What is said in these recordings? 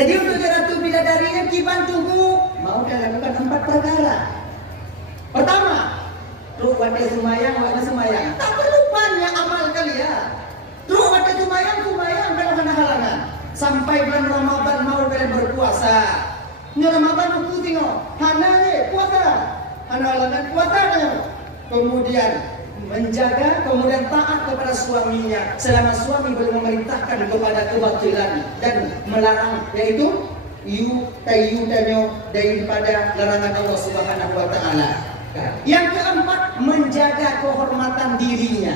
Jadi untuk Ratu Bidadarinya Kiban tunggu mau dia lakukan 4 perkara. Pertama, terus wate semayang, tak perlu banyak amal kalian. Terus wate semayang kalau kena halangan. Sampai bulan Ramadan mau kalian berpuasa. Ini Ramadan aku tengok, hana puasa, hana halangan puasa. Kemudian menjaga, kemudian taat kepada suaminya selama suami belum memerintahkan kepada kebatilan dan melarang, yaitu tanyo daripada larangan Allah Subhanahu wa taala. Yang keempat, menjaga kehormatan dirinya.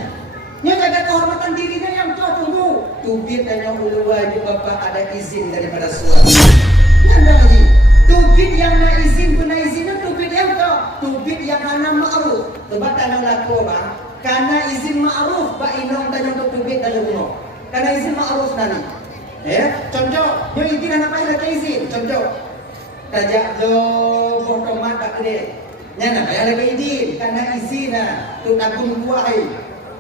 Menjaga kehormatan dirinya yang tunggu. Tubit tanyo ulua itu bapak ada izin daripada suami. Nanda lagi. Tubit yang na izin guna izinnya tubit yang tubit yang hana ma'ruf. Sebab tanyo laku bang. Karena izin ma'ruf ba inong tanyo untuk tubit tanyo uno. Karena izin ma'ruf nani. Contoh, yung izin na pala ka izin. Contoh. Tajak do botomat tak gede. Nya na kaya lagi izin karena izin na tu tagung buai.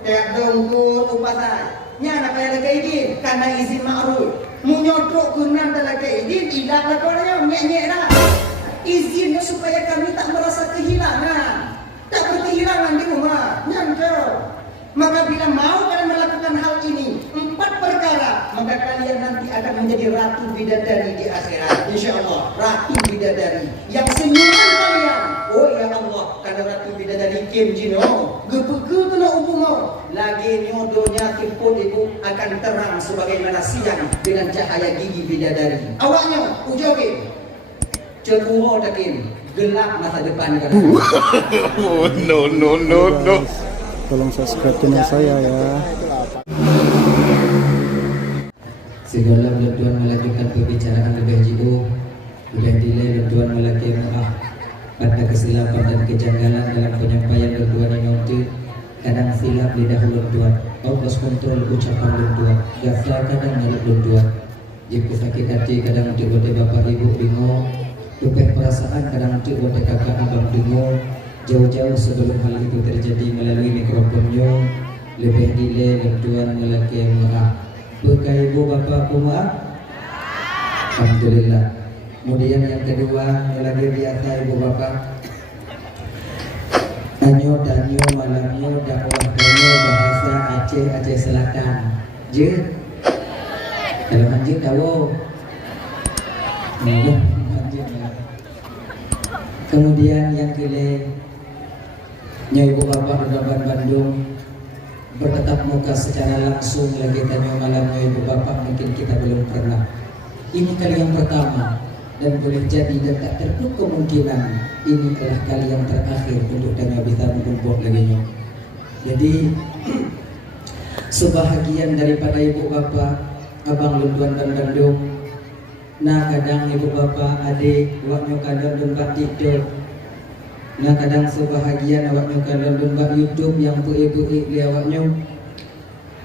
Kayak dongkut upasai. Nya na kaya lagi izin karena izin ma'ruf. Munyodok gunan talaga izin ilang na ko na yung nyek na. Izinnya supaya kami tak merasa kehilangan. Tak berkehilangan di rumah. Nyangka. Maka bila mau kalian melakukan hal ini 4 perkara, maka kalian nanti akan menjadi ratu bidadari di akhirat. Insya Allah ratu bidadari yang senyuman kalian. Oh ya Allah, karena ratu bidadari Kim Jino gepeke kena umum lagi nyodonya timpun ibu akan terang sebagaimana siang dengan cahaya gigi bidadari. Awaknya ujokin ceruho takin gelap masa depan kan. No. Tolong subscribe channel saya ya. Segala Tuhan melakukan pembicaraan lebih jauh, lebih delay Tuhan melakukan maaf pada kesilapan dan kejanggalan dalam penyampaian Tuhan yang nanti kadang silap lidah Tuhan, Allah kontrol ucapan Tuhan, gaflar kadang ngaluk Tuhan. Jika sakit hati kadang untuk bapak ibu bingung, lebih perasaan kadang untuk kakak abang bingung. Jauh-jauh sebelum hal itu terjadi melalui mikrofonnya lebih delay dan Tuhan melakukan maaf. Bekai ibu bapa maaf. Alhamdulillah. Kemudian yang kedua lagi biasa ibu bapa. Tanyo malamnya dakwah tanyo bahasa Aceh Selatan. Je. Kalau anjing tahu. Kemudian yang kedua Ibu Bapak Redaban Bandung bertatap muka secara langsung lagi tanya malamnya Ibu Bapak mungkin kita belum pernah. Ini kali yang pertama dan boleh jadi dan tak tertutup kemungkinan ini adalah kali yang terakhir untuk tanya bisa mengumpul lagi. Jadi sebahagian daripada Ibu Bapak Abang Lunduan dan Bandung. Nah kadang Ibu Bapak adik waktu kadang dan tidur. Nah kadang sebahagian awaknya kadang buat YouTube yang ibu dia awaknya.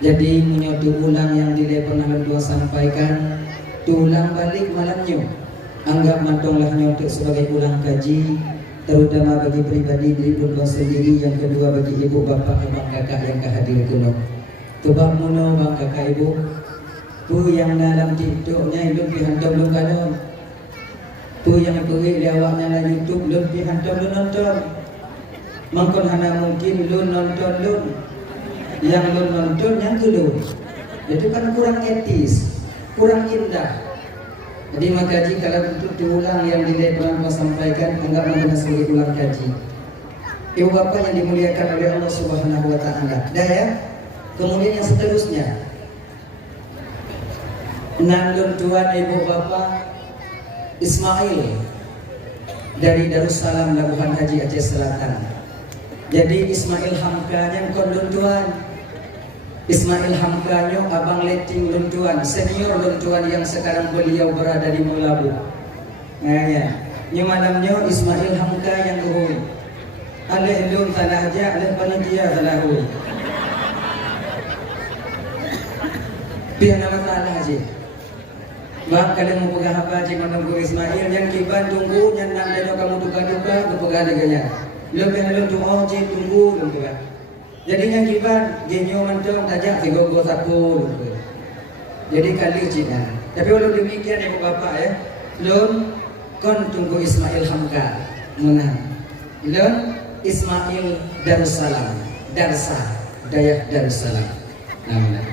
Jadi menyodoh ulang yang dia pernah Lendua sampaikan, tulang balik malamnya. Anggap mantonglah untuk sebagai ulang kaji, terutama bagi pribadi diri Lendua sendiri, yang kedua bagi ibu bapak abang kakak yang kehadir kuno. Tubak muno bang kakak ibu, tu yang dalam TikToknya itu dihantam belum kadang. Tu yang pergi lewat dalam YouTube lebih hantar lu nonton. Mungkin hanya mungkin lu nonton lu. Yang lu nonton yang kedua. Itu kan kurang etis, kurang indah. Jadi maka jika untuk diulang yang dilepas sampaikan anggap mengenai sebagai ulang kaji. Ibu bapak yang dimuliakan oleh Allah Subhanahu wa taala. Dah ya. Kemudian yang seterusnya. Nandun tuan ibu bapak Ismail dari Darussalam Labuhan Haji Aceh Selatan. Jadi Ismail Hamkanya kondon tuan. Ismail Hamkanya abang leting luntuan, senior luntuan yang sekarang beliau berada di Melabu. Nah ya, ini malamnya Ismail Hamka yang kuhui. Alih lun tanah aja, alih panitia tanah hui. Biar nama tanah haji. Bang kalian mau pegang apa cik menunggu Ismail yang kiban tunggu yang nanda kamu duka-duka berpegang dengannya. Lebih lalu doa cik tunggu tunggu. Jadi yang kiban genyo mentong tajak tiga saku. Jadi kali cik Tapi walau demikian ibu bapak ya, lun kon tunggu Ismail Hamka menang. Lun Ismail Darussalam, Darsa, Dayak Darussalam. Nah,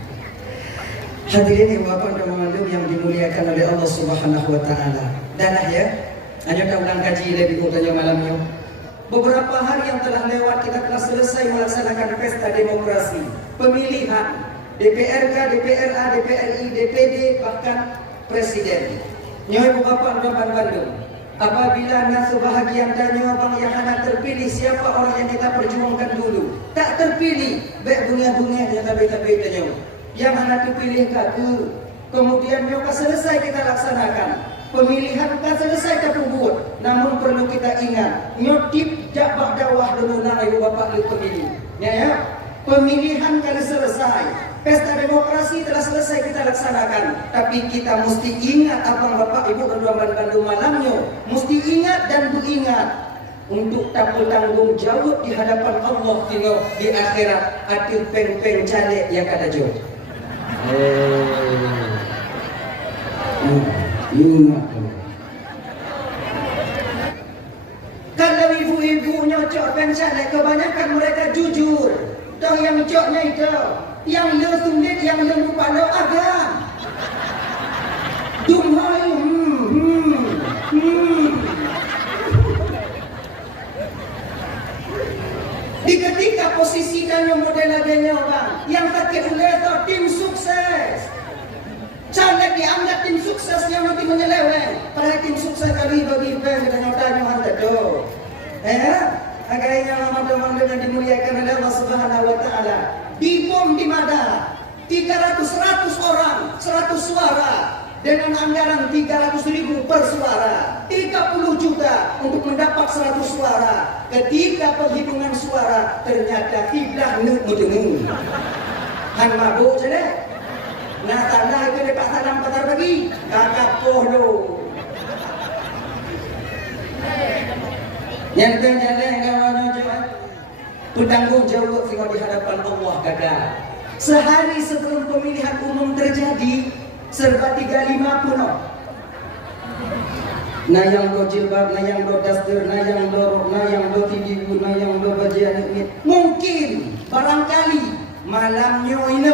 hadirin ibu bapak dan mengandung yang dimuliakan oleh Allah Subhanahu wa taala. Danah ya, hanya kita ulang kaji lebih utanya malamnya. Beberapa hari yang telah lewat kita telah selesai melaksanakan pesta demokrasi, pemilihan DPRK, DPRA, DPRI, DPD, bahkan Presiden. Nyoy Bapak Bapak Bandung, apabila nas sebahagian dan nyobang yang anak terpilih, siapa orang yang kita perjuangkan dulu? Tak terpilih, baik bunga-bunga yang tapi nyoy. Yang anak terpilih kaku, kemudian nyoka selesai kita laksanakan. Pemilihan kan selesai kita buat, namun perlu kita ingat, nyotip jabah dawah dulu nang ibu bapak lu pemilih. Ya, pemilihan kan selesai, pesta demokrasi telah selesai kita laksanakan, tapi kita mesti ingat abang bapak ibu kedua Bandung malamnya, mesti ingat dan ingat untuk tak bertanggung jawab di hadapan Allah tengok di akhirat atil peng-peng calek yang kata jauh. Kalau ibu-ibu nyocok pencalek, kebanyakan mereka jujur. Toh yang coknya itu, yang le sulit, yang le lupa lo agam. Dumhoi, Di ketika posisi dan yang model adanya bang, yang sakit uleto tim sukses. Caleg dianggap tim sukses yang nanti menyeleweng. Padahal tim sukses kali bagi bank dan nyotanya hantar do. Agaknya mama-mama yang dimuliakan oleh Allah Subhanahu wa taala. Dibom di Madang 100 orang, 100 suara dengan anggaran 300.000 per suara, 30 juta untuk mendapat 100 suara. Ketika penghitungan suara ternyata kiblah nemu. Han mabuk je. Nah tanah itu dapat tanam patar bagi kakak pohlo. Yang terjadi kalau bertanggung jawab di hadapan Allah gagal. Sehari sebelum pemilihan umum terjadi, serba 35 puno. Nayang do jilbab, nayang do dastir, nayang do tidibu, nayang do bajian ini. Mungkin barangkali malamnya ini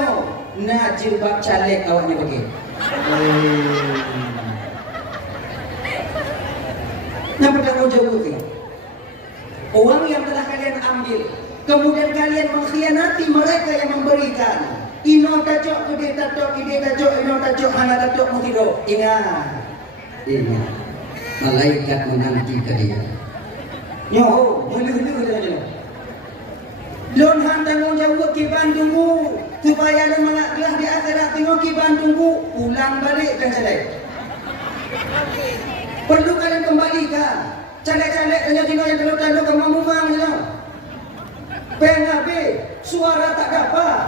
na jilbab caleg awaknya pergi. Yang bertanggung jawab itu uang yang telah kalian ambil, kemudian kalian mengkhianati mereka yang memberikan. Ino tajok, ide tajok, ino tajok, hana tajok, mutido. Ingat, malaikat menanti kalian. Nyoh, melu-melu saja. Lon han tanggung jawab ke Bandungmu supaya lon mengaklah di akhirat tengok ke Bandungmu pulang balik dan caleg. Perlu kalian kembalikan caleg-caleg dan tengok yang tengok ke mamumang je. PNB suara tak dapat.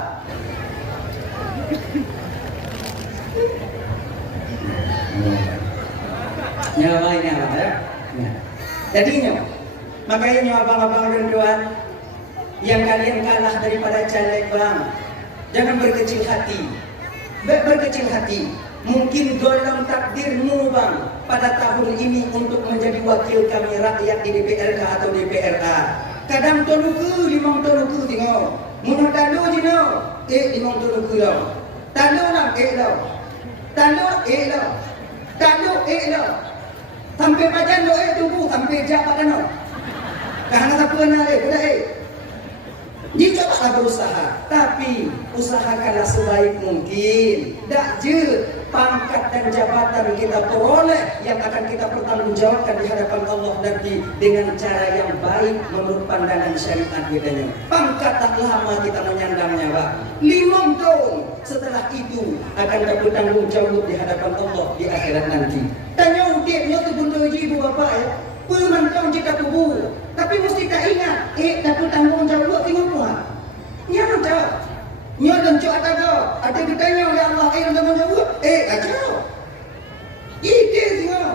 Nyawa ya. Jadinya makanya abang-abang dan tuan yang kalian kalah daripada caleg bang, jangan berkecil hati. Berkecil hati. Mungkin golong takdirmu bang pada tahun ini untuk menjadi wakil kami rakyat di DPRK atau DPRA. Kadang toluku, limang toluku tengok. Munah talu je no, limang toluku lo. Talu lah, lo. Talu, lo. Talu, lo. Sampai pajan lo, tunggu. Sampai jak pada no. Kahana tak pernah budak Dicobalah berusaha, tapi usahakanlah sebaik mungkin. Tak je pangkat dan jabatan kita peroleh yang akan kita pertanggungjawabkan di hadapan Allah nanti dengan cara yang baik menurut pandangan syariat kita. Pangkat tak lama kita menyandangnya, Pak. 5 tahun setelah itu akan dapat tanggung jawab di hadapan Allah di akhirat nanti. Tanya udiknya tu bunda ibu bapak ya. Pemantau jika tubuh, tapi mesti tak ingat, dapat tanggung jawab tengok puan. Nya macam, nya dan cok ada ditanya oleh Allah, tanggung jawab, aja. Ide tengok,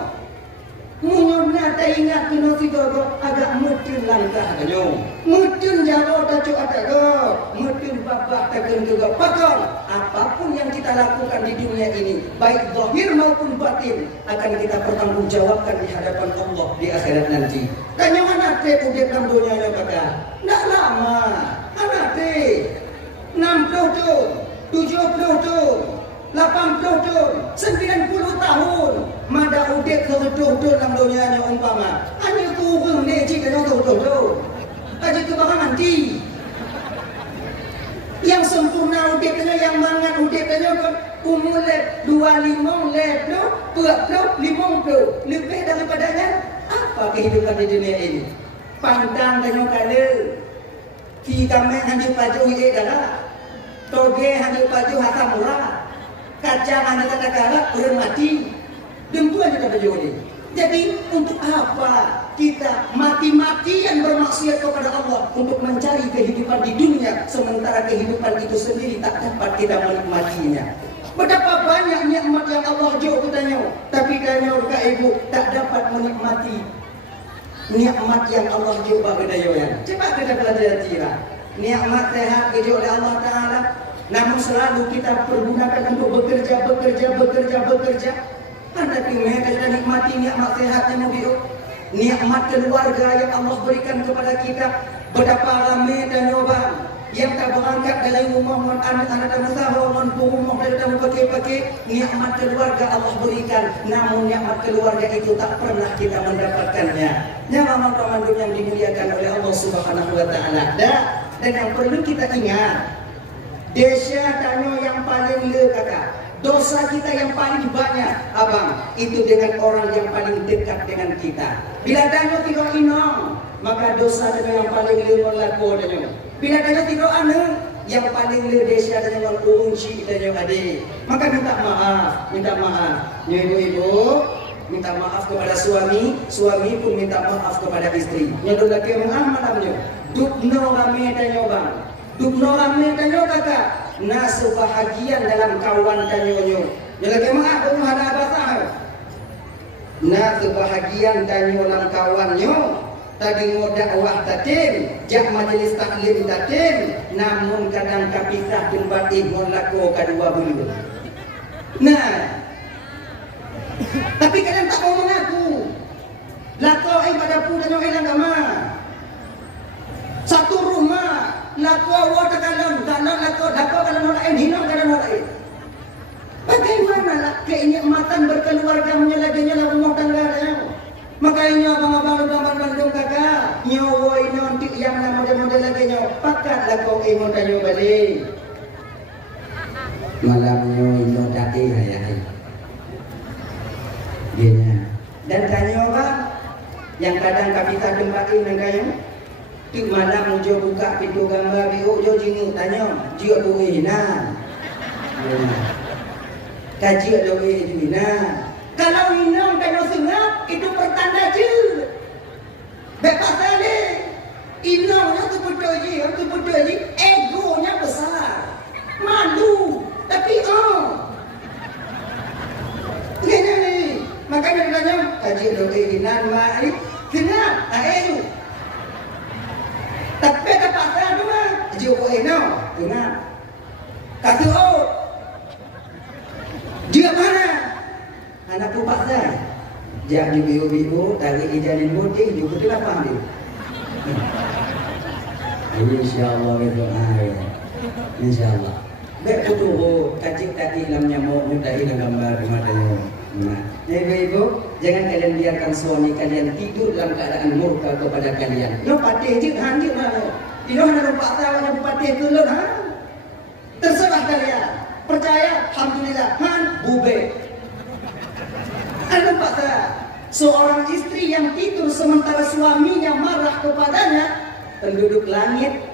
munyor nada ingat kena tiga agak mudun langkah kanyo. Mudun jauh tajuk ada go. Mudun babak takkan juga. Pakon apapun yang kita lakukan di dunia ini, baik zahir maupun batin, akan kita pertanggungjawabkan di hadapan Allah di akhirat nanti. Kanyo anak te udah dalam dunia ini pada. Nggak lama. Anak te 60 tahun, 70 tahun, 80 tahun, 90 tahun. Mada udah kebetul dalam dunia ini umpama. Hanya turun ni jika yang betul-betul. Aja kebangan nanti. Yang sempurna udipnya, yang mangat udipnya kan umur 25 lebih, 40, 50 lebih daripadanya. Apa kehidupan di dunia ini? Pantang kanyo kala. Ki kami hanya paju ye dala. Toge hanya paju hata murah. Kacang hanya kata-kata orang mati. Tentu aja kata Jodi. Jadi untuk apa kita mati-matian bermaksiat kepada Allah untuk mencari kehidupan di dunia, sementara kehidupan itu sendiri tak dapat kita menikmatinya. Betapa banyak nikmat yang Allah jauh katanya, tapi katanya Kak Ibu tak dapat menikmati nikmat yang Allah jauh bagi dayoyan. Coba kita belajar tira. Nikmat sehat dijauh oleh Allah Taala, namun selalu kita pergunakan untuk bekerja. Tapi mereka sudah nikmati nikmat sehatnya mobil, nikmat keluarga yang Allah berikan kepada kita. Betapa ramai dan nyoba yang tak berangkat dari rumah anak-anak dan usaha rumah dan pakai nikmat keluarga Allah berikan. Namun nikmat keluarga itu tak pernah kita mendapatkannya. Nyawa teman-teman yang dimuliakan oleh Allah Subhanahu Wa Taala. Dan yang perlu kita ingat, desa tanyo yang paling le kakak. Dosa kita yang paling banyak, abang, itu dengan orang yang paling dekat dengan kita. Bila danyo tiro inong, maka dosa danyo yang paling lewat laku danyo. Bila danyo tiro ane, yang paling lewat desa danyo yang unci danyo ade. Maka minta maaf. Ibu-ibu, minta maaf kepada suami pun minta maaf kepada istri. Nyodo laki malamnya. Dukno rame danyo bang, dukno rame danyo kakak. Nasu bahagian dalam kawan tanyo. Yang maaf pun ada bahasa. Nasu bahagian tanyo dalam kawannya. Tadi mau dakwah tatim, jak majelis taklim tatim, namun kadang kapisah tempat ibon lako kedua bulu. Nah, tapi kadang tak mau mengaku. Lako pada pun tanyo ilang kama. Satu rumah. Lako awak kalau lako kalau orang lain hinang kalau orang lain. Bagaimana lah kenikmatan berkeluarga menyelaginya lah rumah tangganya. Makanya abang-abang Bandung kakak nyawa ini untuk yang nama model lagi nyawa pakat lako imo tanyo balik. Malamnya ino dati hai. Dia dan tanyo bang yang kadang kapita tempatin nangkayo. Ti malam mujo buka pintu gambar biu jo jingu tanya jio doe hina. Kaji doe hina. Kalau inang tanya sengap itu pertanda je. Bebas ale. Inangnya tu betul je, egonya besar. Malu, tapi Ini. Makanya tanya kaji doe hina mai. Sengap, ayo. Tapi dapat saya tu mah, jauh enau, tengah. Kasih dia mana? Anak pupak saya. Dia di biu dari ijalin bodi, juga tu lapang dia. Insyaallah itu Insyaallah. Baik tu kacik tadi lamnya mau mudah hilang gambar matanya. Nah, ibu-ibu, jangan kalian biarkan suami kalian tidur dalam keadaan murka kepada kalian. Yo patih je hanjir mana. Ilo hana rumpak tahu yang patih kulun ha. Terserah kalian. Percaya, alhamdulillah, han bube. Anda rumpak tahu. Seorang istri yang tidur sementara suaminya marah kepadanya, penduduk langit,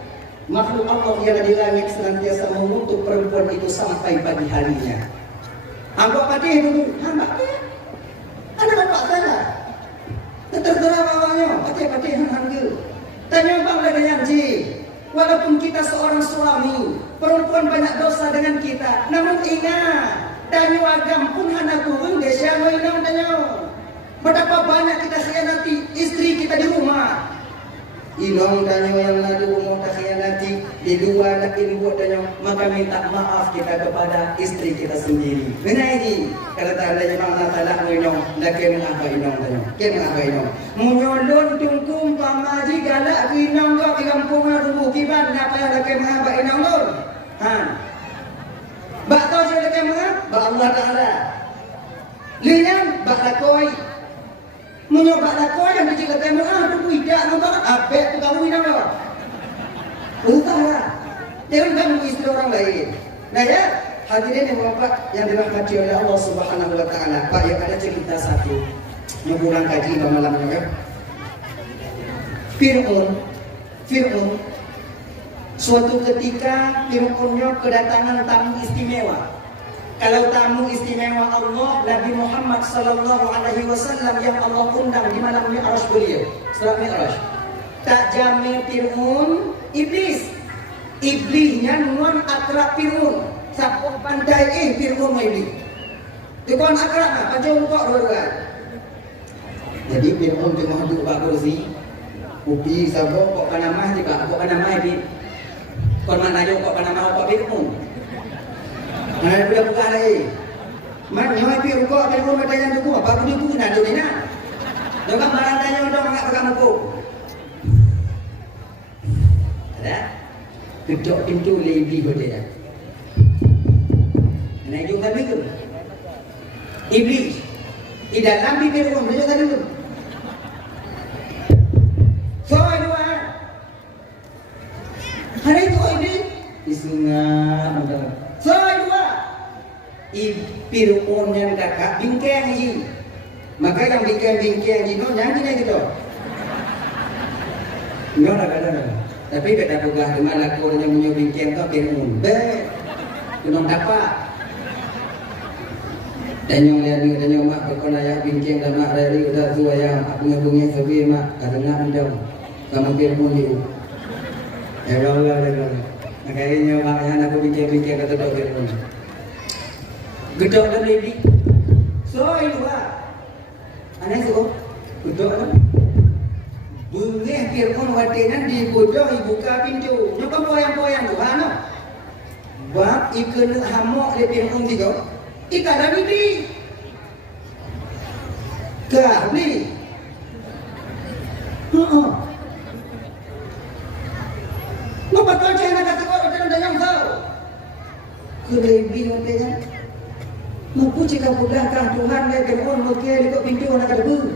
makhluk Allah yang di langit senantiasa mengutuk perempuan itu sampai pagi harinya. Anggap patih dulu, hamba dia. Ada bapak saya. Terserah bawahnya, patih hangga. Tanya bang dengan ji. Walaupun kita seorang suami, perempuan banyak dosa dengan kita. Namun ingat, tanya agam pun hana turun desa inang tanya. Betapa banyak kita khianati Inong danyo yang nadu umur takhianati di dua nak ibu danyo, maka minta maaf kita kepada istri kita sendiri. Benar ini kalau tak ada makna talak inong, lakin apa inong danyo? Ken apa inong? Munyolon tungkum pamaji galak inong kau di kampung rubuh kiban apa yang lakin apa inong lor? Han. Bak tahu saya lakin apa? Allah Taala. Liang bak lakoi. Menyobak lakoi yang dicikatkan tu tidak nampak abek tu kamu ini apa? Entahlah. Jangan ganggu istri orang lain. Nah ya, hadirin yang bapak yang dirahmati oleh Allah Subhanahu Wa Taala. Pak, yang ada cerita satu yang kurang kaji malamnya ya. Fir'aun suatu ketika Fir'aunnya kedatangan tamu istimewa. Kalau tamu istimewa Allah Nabi Muhammad sallallahu alaihi wasallam yang Allah undang di malam Mi'raj beliau, surat Mi'raj. Tak jamin Fir'aun iblis. Iblisnya nuan akrab Fir'aun. Siapa pandai Fir'aun iblis. Tukon akrab ah, pancung kok dua-dua. Jadi Fir'aun tengah duduk bak kursi. Upi sabo kok kana mah tiba, kok kana mah di. Kon mana yo kok kana mah kok Fir'aun. Nah, budak-budak lagi. Man, nyoy pi uko ada rumah dayan tu apa budi tu nak dulu nak. Jangan barang dayan dong nak pegang buku. Ada? Kedok pintu lebih hotel. Nah, juga begitu. Iblis. Di dalam bibir pun dia tadi tu. So, dua. Hari itu iblis di sungai ada. So, dua. Fir'aun yang kakak bingkeng je. Maka yang bingkeng je no nyanyi dah gitu. No nak ada. Tapi beda pegah dengan lakon yang punya bingkeng tu Fir'aun. Kunong dapat. Dan yang lihat dan yang mak berkona ya bingkeng dan mak dari udah tua yang bunga-bunga sebi mak karena andam sama Fir'aun itu. Ya Allah. Makanya mak yang aku bingkeng kata dok Fir'aun. Gedok dan lebih. So itu lah. Aneh tu. Gedok kan. Bengeh Fir'aun watenan dibodoh dibuka pintu. Nyoba poyang-poyang tu ano. Bab ikan hamok le Fir'aun tiga. Ikan dah beli. Kah beli. Ngapa kau jangan kata kau ada yang tahu. Kelebih watenan. Mampu jika budakah Tuhan dan Fir'aun mungkin ikut pintu nak ada ber.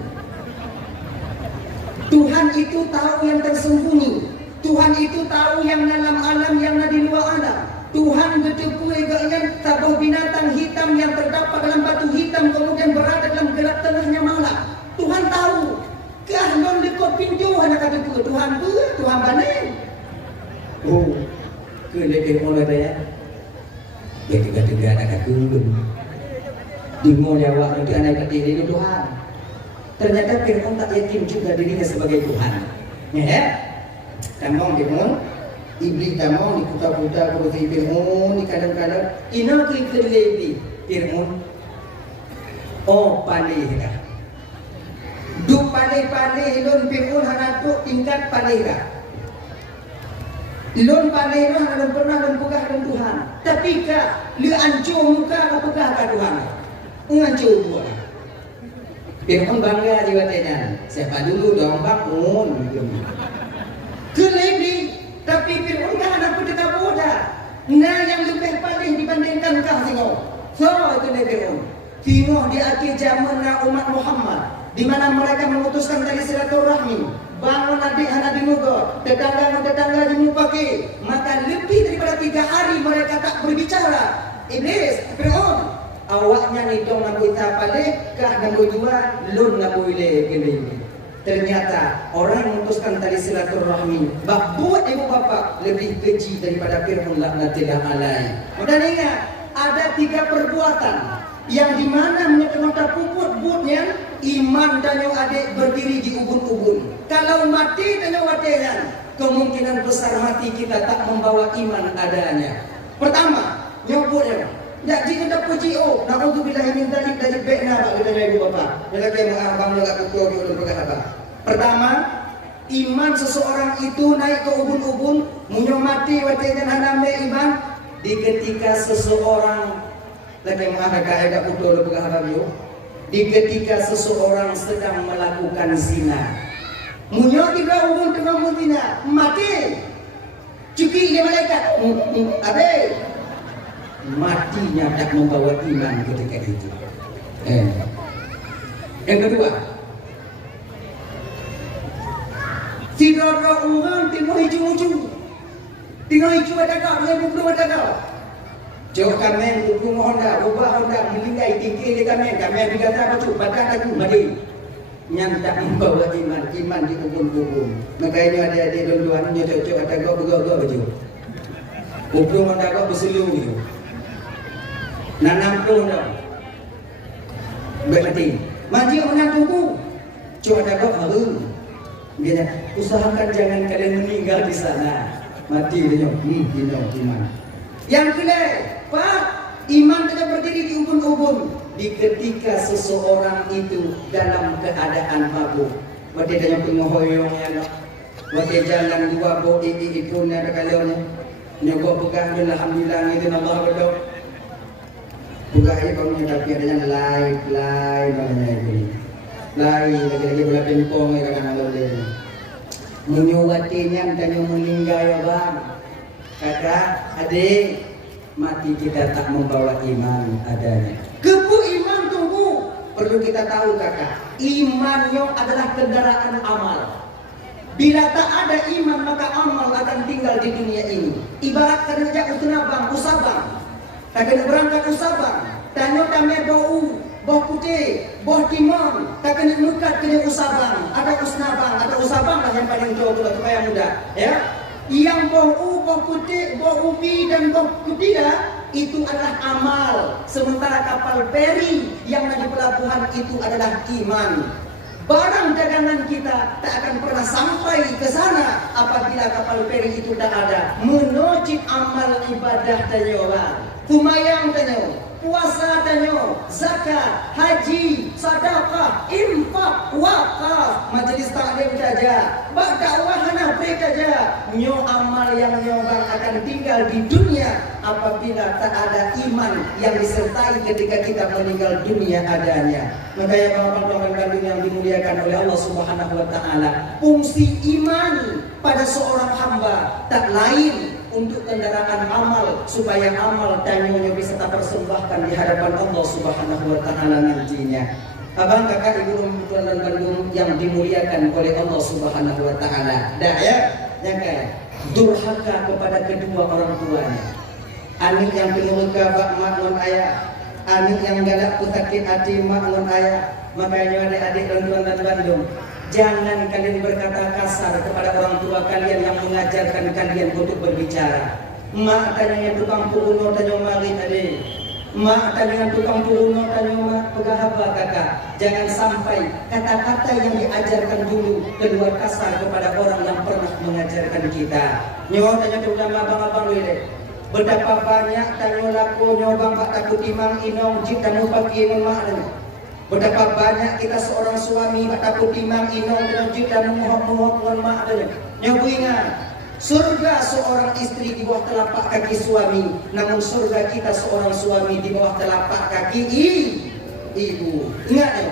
Tuhan itu tahu yang tersembunyi. Tuhan itu tahu yang dalam alam yang di luar alam. Tuhan bertepu yang sebuah binatang hitam yang terdapat dalam batu hitam kemudian berada dalam gelap tengahnya malam. Tuhan tahu. Kah non ikut pintu nak ada ber. Tuhan ber, Tuhan banen. Oh, kelebih Fir'aun ada ya. Ya tiga-tiga nak kulun. Bingung ya awak itu anak diri itu Tuhan. Ternyata Fir'aun tak yakin juga dirinya sebagai Tuhan. Ya, tamong Fir'aun, iblis tamong di putar-putar kursi Fir'aun di kadang-kadang. Ina kita lebih Fir'aun. Oh palih dah. Du palih lon Fir'aun hanatuk tingkat palih dah. Lon palih dah lon pernah lon pegah dengan Tuhan. Tapi kah lu ancur muka ke pegah ke Tuhan. Ngancur buat. Fir'aun bangga di watenya. Siapa dulu dong bangun. Kelebih. Tapi Fir'aun kan anak putih bodoh. Nah yang lebih paling dibandingkan kau tengok. So itu dia Fir'aun. Tengok di akhir zaman umat Muhammad. Di mana mereka memutuskan tali silaturahmi. Bangun adik-anak di muka. Tetangga di mupaki. Maka lebih daripada 3 hari mereka tak berbicara. Iblis, Fir'aun. Awaknya ni dong nak kita balik kah nak jua lun nak boleh gini. Ternyata orang yang memutuskan tali silaturahmi buat ibu bapa lebih keji daripada Fir'aun laknatillah alaihi. Dan ingat ada 3 perbuatan yang di mana menyebabkan puput-puputnya iman dan yang adik berdiri di ubun-ubun. Kalau mati dan yang watian kemungkinan besar mati kita tak membawa iman adanya. Pertama nyebutnya. Tak jika tak puji na'udzubillah min dzalik dari bekna Pak kita ibu bapa. Jaga ke abang jaga ketua di ulun perkara. Pertama, iman seseorang itu naik ke ubun-ubun, munyo mati watenan haname iman di ketika seseorang lagi menghadap agak betul berharap di ketika seseorang sedang melakukan zina. Munyo tiga ubun tengah zina, mati. Cuki dia malaikat. Abe. Matinya tak membawa iman ketika itu. Yang kedua, tidak ada orang tengok hijau-hijau. Tengok hijau ada kau, dengan buku ada kau. Jauh kamen, buku Honda, ubah Honda, melingkai tinggi di kamen dikata apa tu, badan aku, madi. Yang tak membawa iman di ubun-ubun. Makanya ada donduan, cocok ada kau bergau-gau baju. Buku Honda kau berseluruh gitu. Nanam pun dah. Berarti, maju orang tunggu. Cuma ada kau harus. Dia usahakan jangan kalian meninggal di sana. Mati dia iman. Yang kedua, Pak, iman tidak berdiri di ubun-ubun. Di ketika seseorang itu dalam keadaan mabuk. Waktu dia pengohoyongnya, waktu jalan dua bo itu ada kalian. Nyogok bukan alhamdulillah itu Allah betul. Bukan ini kamu tapi adanya lain namanya itu. Lagi bola pingpong ya kan ada dia. Menyuwatinya tanya meninggal ya bang. Kakak, adik, mati kita tak membawa iman adanya. Kebu iman tunggu. Perlu kita tahu kakak, imannya adalah kendaraan amal. Bila tak ada iman maka amal akan tinggal di dunia ini. Ibarat kerja usabang. Tak kena berangkat usabang. Tanya tamai bau putih, bau timon, tak kena nukat kena usabang. Ada usabang lah yang paling jauh tu supaya mudah. Ya, yang bau putih, bau ubi dan bau kutida itu adalah amal. Sementara kapal feri yang ada di pelabuhan itu adalah iman. Barang dagangan kita tak akan pernah sampai ke sana apabila kapal feri itu tak ada. Menojik amal ibadah tanya orang, kumayang tanya, puasa tanya, zakat, haji, sedekah, infak, wakaf, majelis taklim saja, dakwah nafri saja. Nyo amal yang nyobang akan tinggal di dunia apabila tak ada iman yang disertai ketika kita meninggal dunia adanya. Makanya Bapak-bapak kandung yang dimuliakan oleh Allah Subhanahu wa taala, fungsi iman pada seorang hamba tak lain untuk kendaraan amal supaya amal tanyanya bisa tak persembahkan di hadapan Allah Subhanahu wa taala nantinya. Abang kakak ibu rumah dan bandung yang dimuliakan oleh Allah Subhanahu wa taala. Dah ya, jangan durhaka kepada kedua orang tuanya. Anik yang penurut bak mak non ayah, anik yang galak pusakit hati mak non ayah. Makanya adik-adik dan bandung, jangan kalian berkata kasar kepada orang tua kalian yang mengajarkan kalian untuk berbicara. Mak tanya yang tukang puruno tanya mari adik. Mak tanya yang tukang puruno tanya mak pegahaba kakak. Jangan sampai kata-kata yang diajarkan dulu keluar kasar kepada orang yang pernah mengajarkan kita. Nyawa tanya terutama abang-abang wile. Betapa banyak tanya laku nyobang pak takut timang inong jik dan upaki inong mak tanya. Betapa banyak kita seorang suami takut timang inong terjun dan mengohok mak adanya. Nyobu ingat, surga seorang istri di bawah telapak kaki suami, namun surga kita seorang suami di bawah telapak kaki ibu. Ingat ya,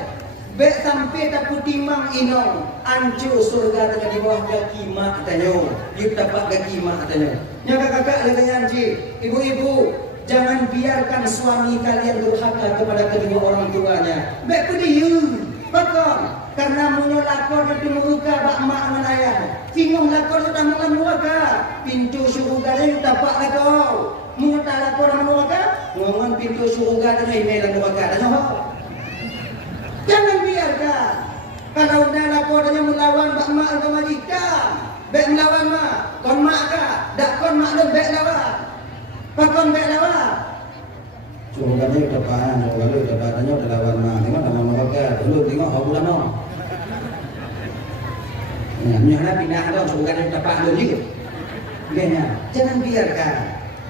bek sampai takut timang inong, ancu surga tengah di bawah kaki mak adanya. Yuk tapak kaki mak adanya. Nyoba kakak lagi nyanci, ibu-ibu. Jangan biarkan suami kalian durhaka kepada kedua orang tuanya. Baik dia, bakal karena munyo lakor itu muka bak mak dengan ayah. Singong lakor itu tamukan muka. Pintu surga itu tapak lakor. Munyo tak lakor dengan muka. Ngomong pintu surga itu email dengan muka. Jangan biarkan. Kalau udah lakor itu melawan bak mak dengan kita. Baik melawan mak. Kon mak kah? Tak kon mak dan baik lawan. Pakon baik lawan. Surganya udah pan, kalau udah badannya udah lawan mah. Tengok nama mereka, dulu tengok aku lama. Nyala pindah dong, surganya udah pan dulu juga. Ganya, jangan biarkan.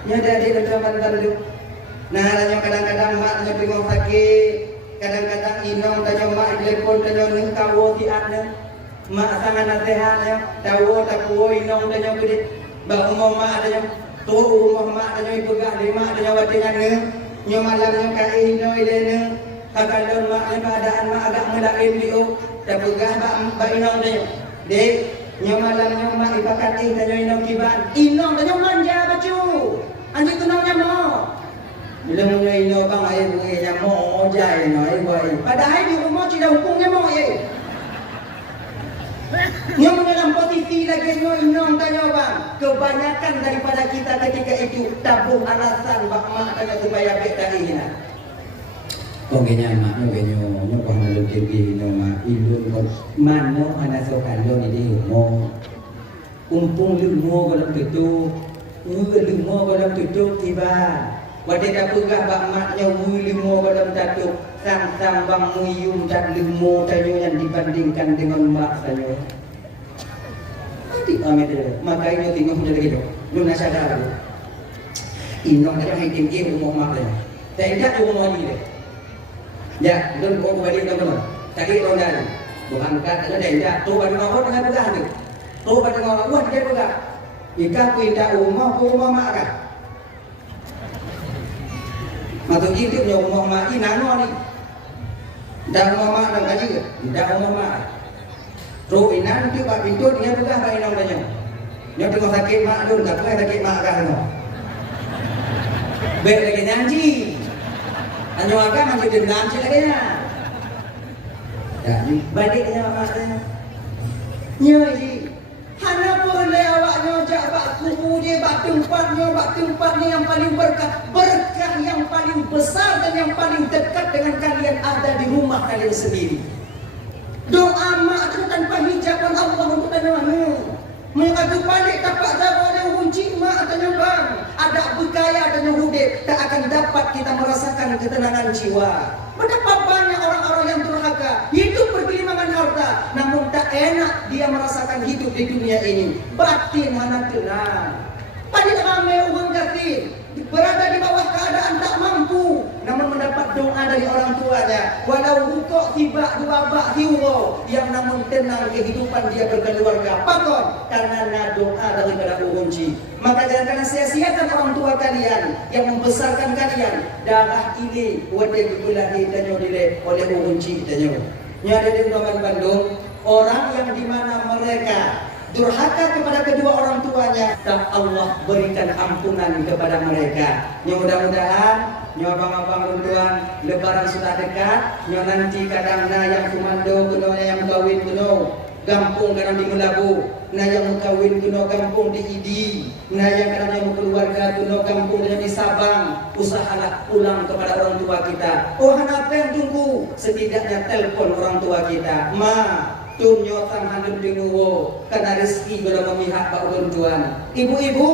Nyada adik dan sahabat dulu. Nah, tanya kadang-kadang mak tanya bingung sakit, kadang-kadang inong tanya mak telepon tanya nengkawo di ane. mak sangat nasihat ya, tahu tak kuoi nong tanya gede, bang umum mak tanya, tu umum mak tanya ibu gak lima tanya watingan ne, nyo malamnya kai no ilene, kakandon mak yang keadaan mak agak melain liu, tak pegah bak inong tanya, dek, nyo malamnya mak ibakan tanya inong kiban, inong tanya manja baju, anjing tunangnya mau. Bila mula ino bang ay bungi nya mo jay no ay boy. Padahal di rumah tidak hukumnya mo ye. Yang dalam posisi lagi no ino tanya bang. Kebanyakan daripada kita ketika itu tabung alasan bak mak tanya supaya bek dari hina. Kau kenya mak no kenyo no kau halu kiri no mak ilun kau mano ana sokan lo ni di mo. Umpung lumo dalam tutup, lumo dalam tutup tiba. Wadai dah pegah bak maknya limo dalam tatuk sang bang muyum dan limo tanyo yang dibandingkan dengan mak tanyo. Adik amet dia. Makanya tengok dia gitu. Lu nak sadar tu. Inong dah hai tim rumah mak dia. Tak ada rumah ni dia. Ya, dan kau balik teman-teman. Tadi orang dah. Bukan kat ada dah. Tu bagi orang dengan pegah tu. Tu bagi orang wah dia pegah. Ika pindah rumah mak kan. Atau itu punya rumah mak ini nano ni. Dah rumah mak dah kaji ke? Dah rumah mak. Terus inan tu pak pintu dia pegah pak inang tanya. Dia tengok sakit mak dulu, tak pernah sakit mak kan no. Bek lagi nyanji. Anyo agak masih dendam cik lagi nya. Ya, baliknya mak dia. Nyoi. Hana boleh awaknya jak bak kubu dia bak tempatnya yang paling berkah yang paling besar dan yang paling dekat dengan kalian ada di rumah kalian sendiri. Doa mak itu tanpa hijaban Allah untuk tanya mengadu balik tapak jawab yang kunci mak tanya bang ada berkaya dan hudib tak akan dapat kita merasakan ketenangan jiwa. Betapa banyak orang-orang yang durhaka hidup bergelimangan harta namun tak enak dia merasakan hidup di dunia ini. Batin mana tenang. Pada ramai orang kafir berada di bawah keadaan tak mampu namun mendapat doa dari orang tuanya walau rukuk tiba dua bak hiwo yang namun tenang kehidupan dia berkeluarga pakon karena doa daripada kunci. Maka jangan kena sia-siakan orang tua kalian yang membesarkan kalian darah ini wadai bulahi tanyo dile oleh kunci tanyo nyada di Bandung orang yang dimana mereka durhaka kepada kedua orang tuanya dan Allah berikan ampunan kepada mereka. Mudah-mudahan abang-abang runtuan lebaran sudah dekat. Nanti kadang yang kumando kuno yang kawin kuno gampung kadang di Melabu, yang kawin kuno gampung di Idi, yang kadang yang keluarga kuno gampung di Sabang. Usahalah pulang kepada orang tua kita. Oh, apa yang tunggu? Setidaknya telpon orang tua kita. Ma tunyo sang handun dinguwo karena rezeki bila memihak pak tuan. Ibu-ibu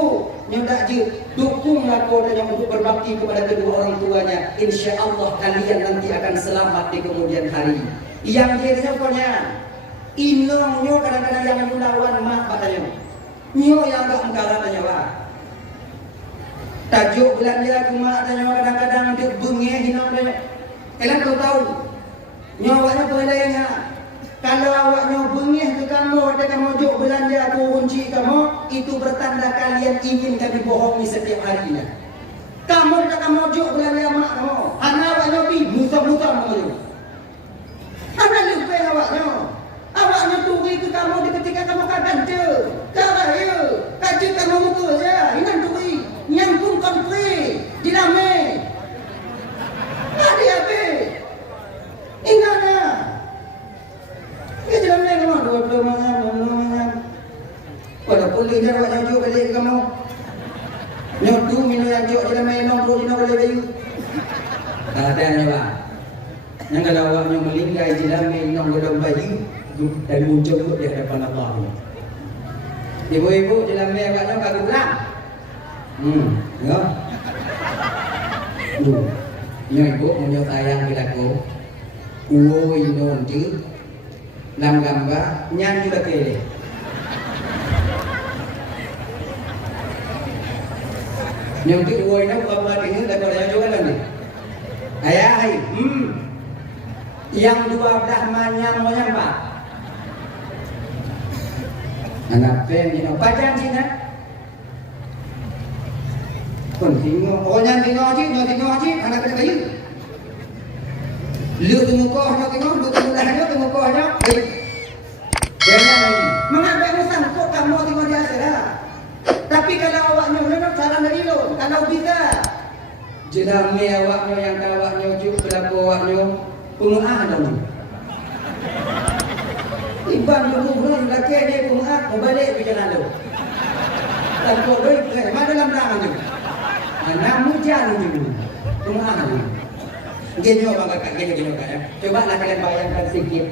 nyodak je dukunglah kau yang untuk berbakti kepada kedua orang tuanya. Insya Allah kalian nanti akan selamat di kemudian hari. Yang dia punya inong nyo kadang-kadang yang melawan mak katanya. Nyo yang tak mengkalah tanya lah. Tajuk belanja ke mak tanya kadang-kadang dia bengih hinang tanya. Kalian tahu nyawanya berlainnya. Kalau awaknya bengih ke kamu, ada kamu jok belanja aku kunci kamu, itu bertanda kalian ingin kami bohongi setiap harinya. Kamu tak kamu jok belanja mak kamu, anak awaknya pi musa-musa kamu. Anak lupa awaknya, awaknya turi ke kamu di ketika kamu kagan je, cara ya, kaji kamu muka je, inan turi, yang pun kontri, dilame. Ada apa? Ingatnya. Dia dalam lain kamu dua macam. Walaupun dia awak jauh balik kamu. Nyodu minum yang jauh dalam main nombor di nombor bayu. Ada apa? Yang kalau awaknya melingkai dalam main nombor bayu dan muncul di hadapan Allah. Ibu-ibu dalam main awaknya baru pulang. Ya. Ibu punya sayang bilaku. Uwo inon je. Lam gambar nyanyi bakele. Yang tu uoi nak apa dengan daripada juga lagi. Ayah, Yang 12 manyang apa? Anak pen ni pajan Cina. Pun tengok, orang tengok je, anak kena kayu. Lu tu muka nak tengok, lu tu muka tu muka aja. Jangan lagi. Mengambil musang kok kamu tengok dia saja. Tapi kalau awaknya memang cara dari lo, kalau bisa Jenami awaknya yang kalau awaknya juk berapa awaknya penguah dong. Iban dulu laki dia penguah mau balik berjalan lo. Dan kau balik mana dalam tangan tu. Anak mujan tu penguah tu. Gini apa kakak gini kakak ya. Coba lah kalian bayangkan sedikit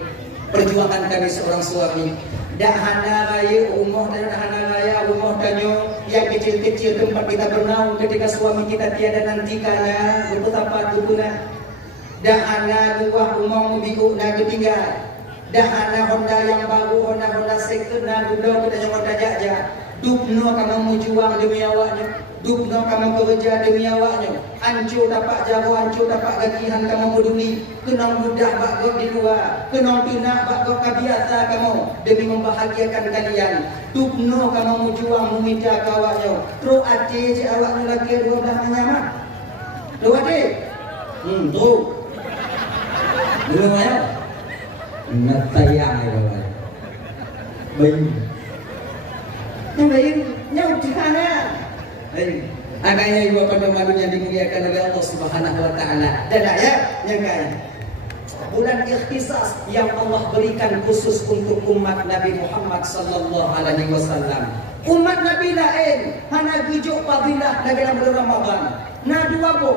perjuangan kami seorang suami. Dah hana raya rumah dan hana raya rumah tanyo yang kecil-kecil tempat kita bernaung ketika suami kita tiada nantikannya betapa dukuna. Dah hana luah rumah mobil na ketinggal. Dah hana Honda yang baru Honda second na duduk kita yang Honda jaja. Dukno kamu juang demi awaknya. Dukno kamu kerja demi awaknya. Hancur dapat jago, hancur dapat gajian kamu peduli. Kenang budak bakok di luar. Kenang tunak bakok biasa kamu demi membahagiakan kalian. Dukno kamu juang meminta kawaknya. Terus ade je awaknya lagi 12 mah. Terus ade. Terus. Dulu ayo. Nak tayang ayo. Baik. yang lain yang mana? Agaknya ibu pada malunya dimuliakan oleh Allah Subhanahu wa taala. Dan ayat yang kaya. Bulan ikhtisas yang Allah berikan khusus untuk umat Nabi Muhammad sallallahu alaihi wasallam. Umat Nabi lain hana gijuk fadilah dalam bulan Ramadan. Na dua bo.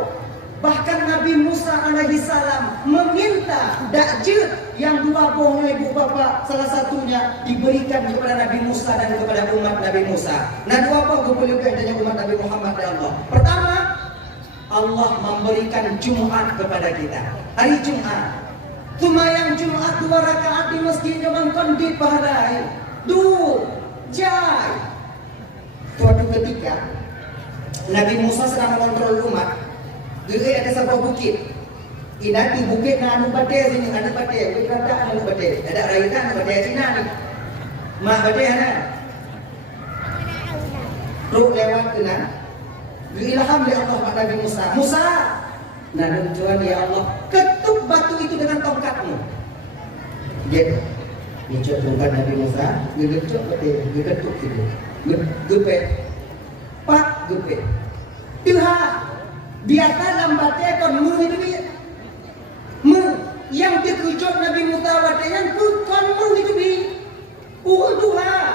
Bahkan Nabi Musa alaihi salam meminta dakjut yang dua bohnya ibu bapa salah satunya diberikan kepada Nabi Musa dan kepada umat Nabi Musa. Nah dua apa keperluan dengan umat Nabi Muhammad dan Allah? Pertama, Allah memberikan Jumat kepada kita. Hari Jumat. Tumayang Jumat 2 rakaat di masjid Jaman Kondit pahalai. Jai. Suatu ketika Nabi Musa sedang mengontrol umat. Dulu ada sebuah bukit. Inati bukit na anu badai sini, anu badai, bukit rata anu badai. Ada raitan anu badai Cina ni. Mak badai ana. Ruk lewat kena. Ilham dari Allah kepada Nabi Musa. Musa, nah Tuhan ya Allah, ketuk batu itu dengan tongkatmu. Gitu. Dicok tongkat Nabi Musa, gegetuk badai, gegetuk itu. Gepet. Pak gepet. Tuhan biarkan lambatnya kon mu itu dia. Mu yang dikujud Nabi Musa wadanya kon mu itu bi. Tuhan.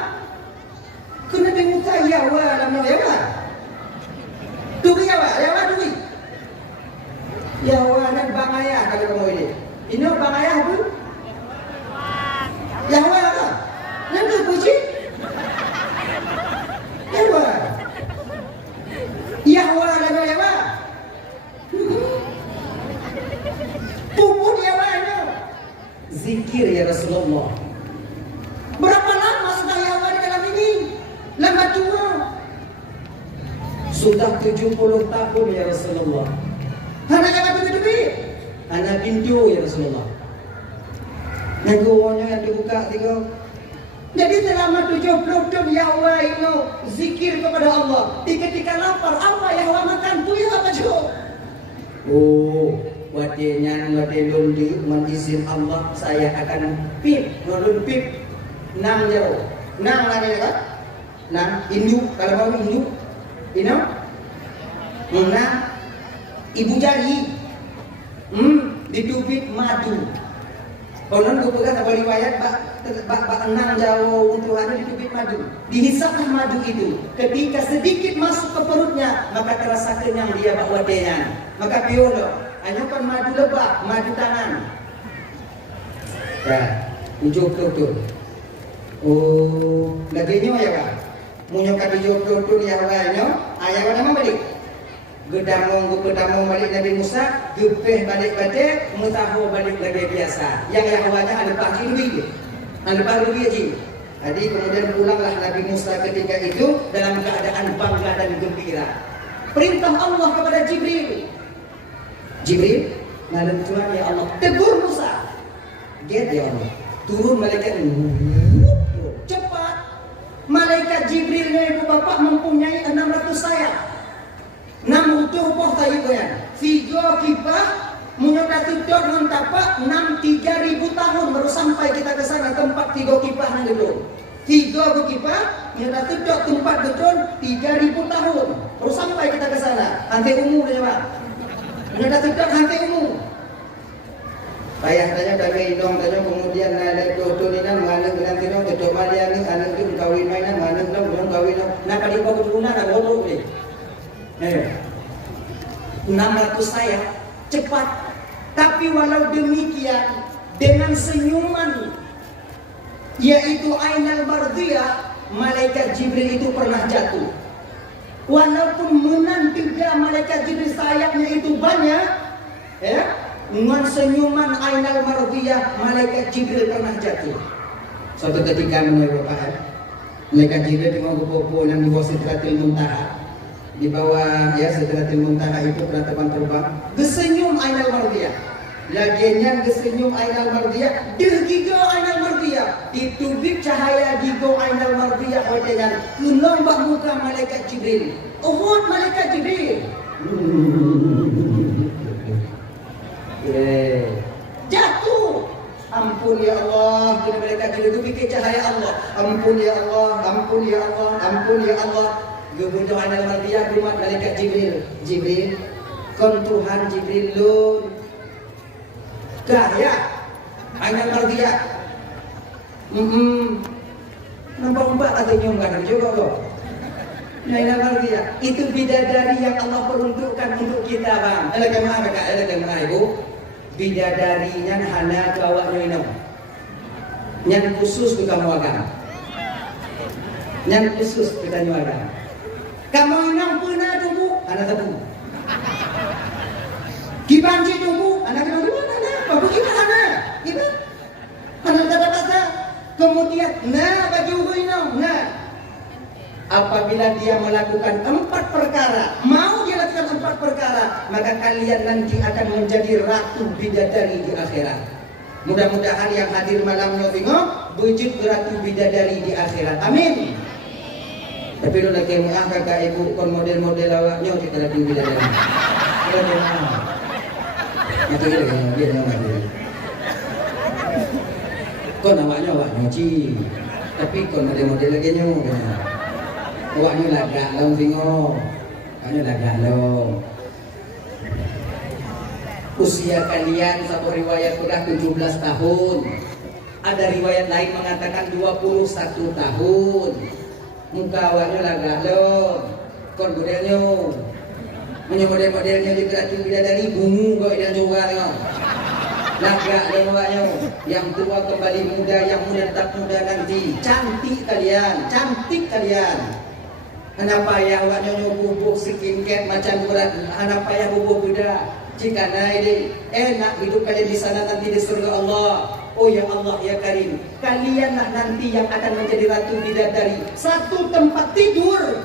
Kun Nabi Musa ya wa lam ya wa. Tu ya wa tu. Ya wa dan bang ayah kalau kamu ini. Ini bang ayah tu. Ya wa apa? Nanti puji. Ya wa. Ya wa lam ya wa. Puput ya wahnya Zikir ya Rasulullah. berapa lama sudah Yahwa di dalam ini? Lama tua. Sudah 70 tahun ya Rasulullah. Anak yang mati hidup. Anak pintu ya Rasulullah. Naguanya yang dibuka tiga. Jadi selama 70 tahun Yahwa itu zikir kepada Allah. Di ketika lapar apa Yahwa makan punya apa juga? Oh, wadenya ngadilun di izin Allah saya akan pip, ngadun pip nang jauh. Nang lani kan? Nang induk kalau mau induk. Ino? Nang ibu jari. Ditupit madu. Konon gue pegang apa riwayat bak nang jauh untuk anu ditupit madu. Dihisaplah madu itu. Ketika sedikit masuk ke perutnya, maka terasa kenyang dia bak wadenya. Maka piolo, anyukan madu lebah, madu tangan. Ya, ujuk tutur. Oh, laginya ya pak. Munyokan ujuk tutur ya wajanyo, ayah mana balik? Gedamong balik Nabi Musa, gepeh balik balik, mutahu balik lagi biasa. Yang Yahwanya ada pagi lebih, ada pagi lebih aja. Jadi kemudian pulanglah Nabi Musa ketika itu dalam keadaan bangga dan gembira. Perintah Allah kepada Jibril. Jibril, ngalem Tuhan ya Allah, tegur Musa. Get ya Allah, turun malaikat cepat. Malaikat Jibril ni ibu bapa mempunyai 600 sayap. 6 utuh poh tayu goyan. 3 kipah menyodar tutur dengan tapak 3.000 tahun baru sampai kita ke sana tempat 3 kipah yang dulu. 3 kipah menyodar tutur tempat betul 3.000 tahun baru sampai kita ke sana. Hantai umur dia Pak. Menyodar tutur hantai umur. Payah tanya dari dong tanya kemudian ada tutur ni kan mana dengan tino tutur malia ni anak tu kawin mainan mana tu belum kawin. Nak pada kau keturunan ada bodoh ni. 600 sayap cepat. Tapi walau demikian dengan senyuman yaitu Ainal Mardiyah, malaikat Jibril itu pernah jatuh. Walaupun menang juga malaikat Jibril sayapnya itu banyak, ya, dengan senyuman Ainal Mardiyah malaikat Jibril pernah jatuh. Suatu ketika menurut Bapak, malaikat Jibril dengan bobo yang di bawah Sidratil Muntaha. Di bawah ya Sidratil Muntaha itu penatapan terbang. Gesenyum Ainal Mardiyah. Laginya gesenyum Ainal Mardiyah. Gigo Ainal Mardiyah. Ditubik cahaya gigo Ainal Mardiyah. Wajangan kelombak muka malaikat Jibril. Uhud malaikat Jibril. Jatuh. Ampun ya Allah. Bila malaikat Jibril itu bikin cahaya Allah. Ampun ya Allah. Ampun ya Allah. Ampun ya Allah. Gubernur Ainal Mardiyah berumah malaikat Jibril. Jibril, kon Tuhan Jibril lun. Dah ya, Ainal Mardiyah. Nampak katanya enggak juga kok. Ainal Mardiyah itu bidadari yang Allah peruntukkan untuk kita bang. Elok mana kak? Elok mana ibu? Bidadarinya hana kawak nyoino. Yang khusus kita muagan. Yang khusus kita muagan. Kamu inang pernah tunggu, anak tunggu. Kibanci tunggu, anak tunggu mana? Bapak kita anak, kita. Anak kata-kata. Kemudian, nah bagi ugu inang, nah. Apabila dia melakukan 4 perkara, mau dia lakukan 4 perkara, maka kalian nanti akan menjadi ratu bidadari di akhirat. Mudah-mudahan yang hadir malamnya tengok, wujud ratu bidadari di akhirat. Amin. Tapi lu lagi mau kakak ibu kon model-model awaknya kita lagi bidadari. Ada di mana? Mati dia mati. Kon awaknya ci. Tapi kon model-model lagi nyo. Awaknya lagak long singo. Awaknya lagak long. Usia kalian satu riwayat sudah 17 tahun. Ada riwayat lain mengatakan 21 tahun. Muka awaknya lagak lo, kon modelnya, model-modelnya juga tidak dari bungu kok dan juga lo, lagak lo awaknya, yang tua kembali muda, yang muda tetap muda nanti, cantik kalian, kenapa ya awaknya bubuk skincare macam berat, kenapa ya bubuk muda, jika naik enak hidup kalian di sana nanti di surga Allah. Oh ya Allah ya Karim, kalianlah nanti yang akan menjadi ratu bidadari. Satu tempat tidur,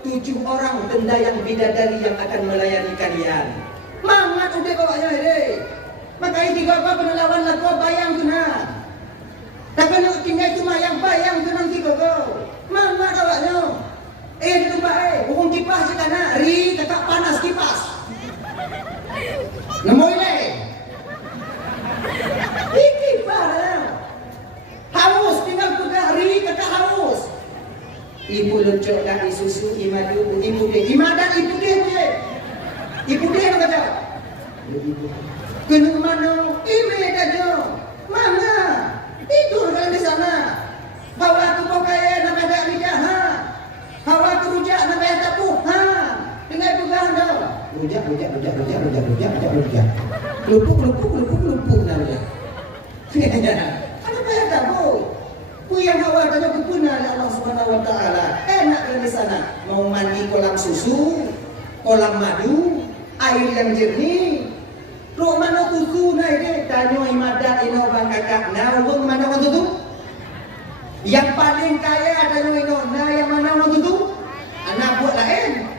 7 orang benda yang bidadari yang akan melayani kalian. Mangat udah bawanya ini. Makanya 3 apa penelawan lagu bayang kena. Tapi nak tinggal cuma yang bayang tu nanti kau. Mangat awaknya. Di tempat hukum kipas je kana, ri kakak panas kipas. Nemu ini. Iki barang haus tinggal pegang hari kata haus. Ibu lucuk dah susu imadu ibu dia imadan ibu dia kata kena mana ime kata mana tidur kan di sana hawa tu pakai nak ada nikah hawa tu rujak nak bayar tapu tinggal pegang dah rujak lupuk dah rujak. Apa yang tahu? Yang awal tanya kepuna oleh Allah Subhanahu Wa Taala. Enak kan di sana. Mau mandi kolam susu, kolam madu, air yang jernih. Ro mana kuku na ini? Tanya imadat ino bang kakak. Nah, uang mana orang tu? Yang paling kaya tanya ino. Nah, yang mana orang tu? Anak buat lain.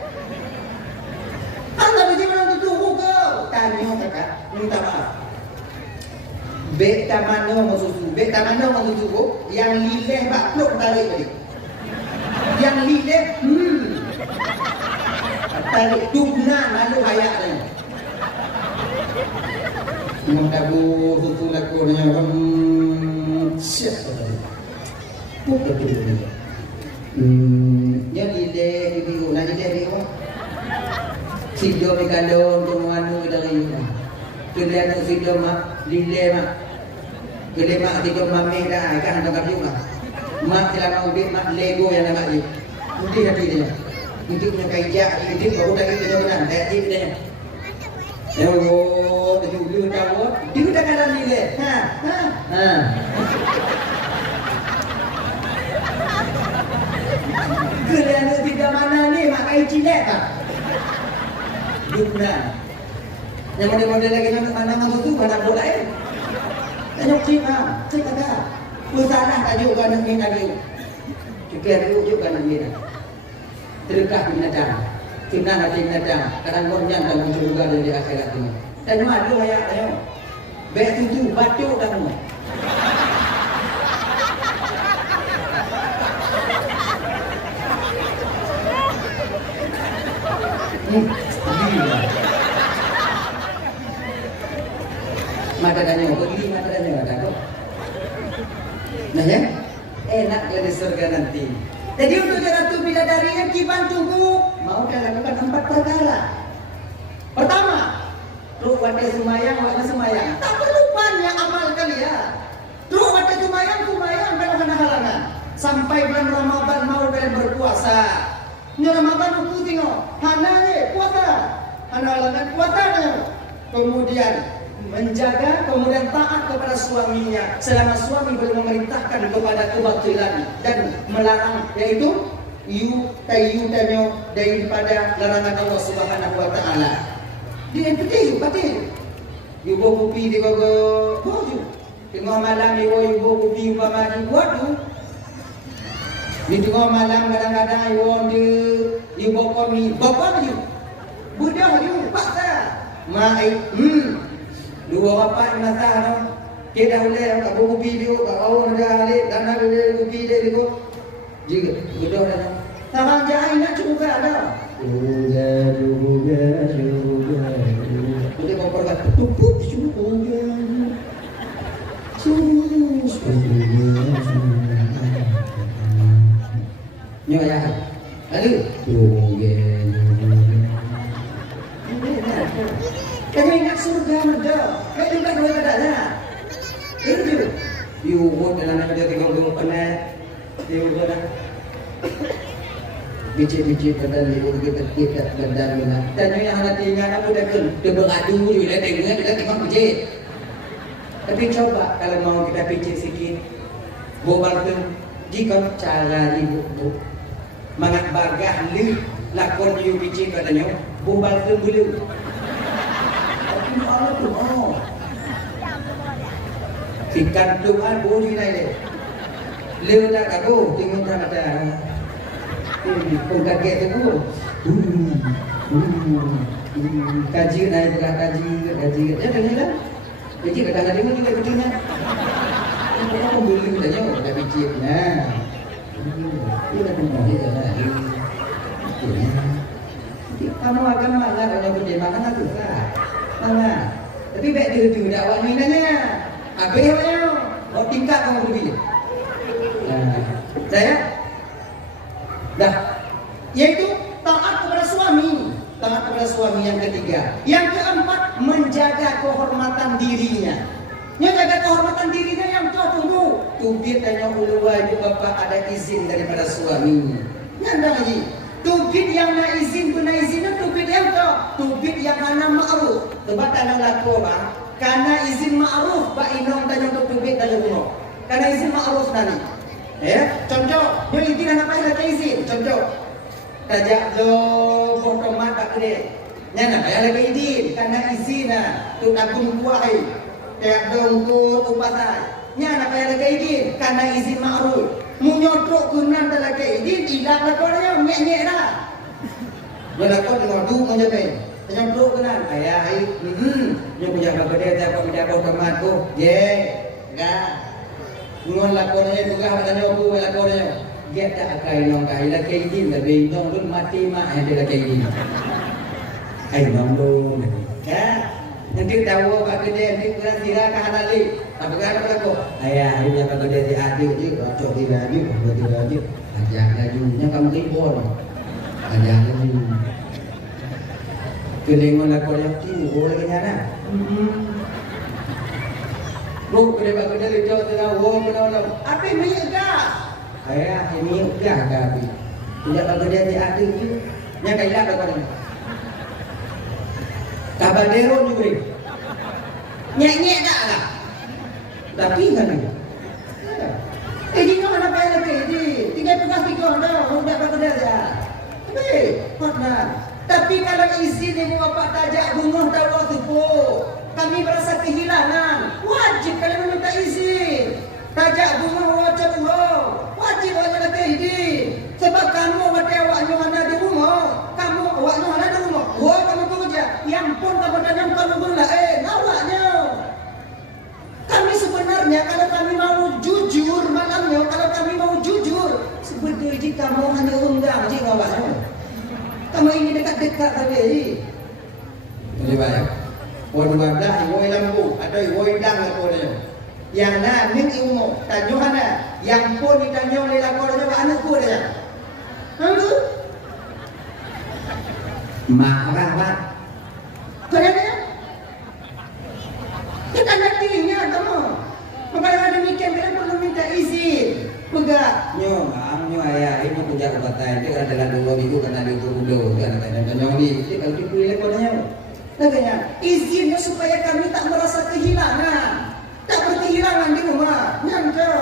Anda biji mana tu kau? Tanya kakak. Minta maaf. Beta mana mau susu, bek mana mau susu kok, yang lileh bak pluk tarik tadi. Yang lileh, tarik dugna lalu hayak tadi. Mau tabu susu lakunya siap tadi. Bukan tu. Yang lileh video, nak lileh video. Sido mikalo untuk menganu dari kalian tu sido mak lileh mak. Lileh mak sido mami dah kan ada kayu mak. Mak selama udik mak Lego yang nak je. Udik hati dia. Udik punya kaijak, udik baru dah kita jalan, dah hati dia. Oh, tu dulu tahu. Dia dah kalah lileh. Ha. Kalian tu tidak mana ni mak kai cilek tak? Dugna. Yang model-model lagi nak mana tu mana bola Tanyok cik kata. Usahalah tajuk kan nak minta dia. Cikir dia kan nak minta. Terkah binatang. Senang hati binatang. Kadang gornyang dalam surga dan di akhirat ini. Dan malu ayat tanyok. Baik tu batuk kamu. Mata tanya, begini mata tanya ada kok. Nah ya, enak dari surga nanti. Jadi untuk Ratu Bidadari yang Kiban tunggu, mau lakukan 4 perkara. Pertama, terus wate semayang, wakna semayang. Tak perlu banyak amal kalian. Terus wate semayang kalau kena halangan. Sampai bulan Ramadan mau kalian berpuasa. Ini Ramadan aku tengok, hana je puasa. Hana halangan puasa tengok. Kemudian menjaga, kemudian taat kepada suaminya selama suami belum memerintahkan kepada kebatilan dan melarang, yaitu tanyo daripada larangan Allah Subhanahu wa taala. Dia penting batin. Ibu kopi di gogo boju. Tengah malam ibu kopi umpama di waduh. Di tengah malam kadang-kadang ibu kopi bapak you. Budak you paksa. Mai dua apa masa no kita boleh tak kopi dia tak tahu ada alik dan ada kopi dia dia juga betul dah sarang jahai nak juga ada juga boleh kompor kat tupuk juga nyo ya lalu kami ingat surga merda. Kami juga dua kadanya. Itu. Diubur dalam ada 30 penat. Diubur dah. Bicit-bicit pada liur kita badan mana. Dan yang hati ingat aku dah kan. Dia beradu juga tengok kita tengok bicit. Tapi coba kalau mau kita bicit sikit. Bobal tu jika cara ibu mangat bagah li lakon you bicit katanya. Bobal tu bulu. Allah tu mau. Ikan Tuhan boleh naik. Leu tak aku tengok tak ada. Pun kaget tu. Kaji naik bukan kaji. Ya dengar tak? Biji kadang-kadang dia juga betulnya. Kita pun boleh tanya dah biji. Nah. Kita pun boleh jalan. Kamu akan mana kalau boleh makan tu kan? Mana? Tapi baik dia dakwah ni nanya. Habis awaknya. Oh tingkat kamu pergi. Saya dah. Yaitu taat kepada suami. Taat kepada suami yang ketiga. Yang keempat menjaga kehormatan dirinya. Yang jaga kehormatan dirinya yang tua tunggu. Tubit tanya ulu wajib bapak ada izin daripada suaminya. Nyanda lagi. Tubit yang nak izin guna izinnya tubit yang tubit yang kana ma'ruf. Sebab tanah laku bang. Kana izin ma'ruf ba inong tanya untuk tubit dalam guna. Kana izin ma'ruf nani. Ya, contoh, yo izin anak payah lagi izin. Contoh. Tajak lo foto mata kene. Nyana payah lagi izin kana izin na tu takun kuai. Kayak dongku upasai. Nyana payah lagi izin kana izin ma'ruf. Munyotrok kunan dalam keidin hilang lakonnya nyek-nyek dah. Berlakon dengan du menjadi. Munyotrok kunan ayah ai. Nyo punya bagade tak punya bau kemat ko. Ye. ngon lakonnya juga katanya aku lakonnya dia tak akai nong kai la kai din la be nong dun mati ma ada la kai din ai nong dun ya nanti tahu pak gede nanti kurang tira ka halali apa kan aku ayah hari apa gede di adik je cocok di adik buat di adik ajak lajunya kamu ribon ajak laju kelengon lakonnya tinggal lagi nyana Bro, kena buat kena lecok tengah wong kena orang. Apa yang gas? Ayah ini enggak tapi tidak buat kena di adik tu. Nya kailah apa ni? Kabadero ni beri. Nyek-nyek dah lah. Tapi kan ni. Di mana apa lagi? Tinggal pegang tiga dah. Hendak buat kena saja. Tapi kalau izin ibu bapa tajak bunga tahu tu kami merasa kehilangan. Wajib kalian meminta izin. Tajak bunga wajib urang. Wajib awak nak izin. Sebab kamu mati awaknya ada di rumah. Kamu awaknya ada di rumah. Wah kamu kerja. Yang pun kamu tanya kamu gula. Awaknya. Kami sebenarnya kalau kami mau jujur malamnya, kalau kami mau jujur, sebetulnya kamu hanya undang je awaknya. Kamu ini dekat-dekat tadi. Boleh banyak. Woi bablah, woi lampu, atau woi dang apa dia. Yang na ning ilmu, tajuhana, yang pun ditanyo oleh lakukan dia anak ku dia. Hanggu? Marah mak. Kenapa? Kita nantinya kamu. Maka demikian kita perlu minta izin. Pegang. Nyo ayah ini punya ubatan dia kan dalam 2 minggu kena diukur dulu kan tanya ni dia kalau dipilih lakonnya. Katanya, izinnya supaya kami tak merasa kehilangan. Tak berkehilangan di rumah. Nyangka.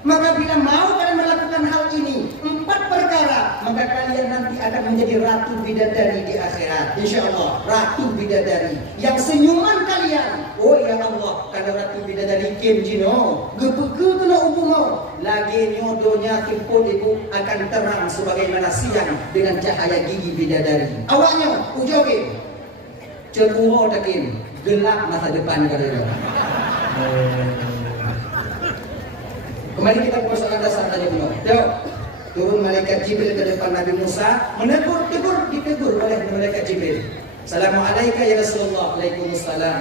Maka bila mau kalian melakukan hal ini, 4 perkara, maka kalian nanti akan menjadi ratu bidadari di akhirat. InsyaAllah, ratu bidadari. Yang senyuman kalian, oh ya Allah, karena ratu bidadari kim jino, gepegu kena ubumo. Lagi nyodonya kimpun ibu akan terang sebagaimana siang dengan cahaya gigi bidadari. Awaknya, ujoge. Cekuho takin gelap masa depan kalian. Kembali kita ke persoalan dasar tadi dulu. Turun malaikat Jibril ke depan Nabi Musa, ditegur oleh malaikat Jibril. Assalamualaikum ya Rasulullah. Waalaikumsalam.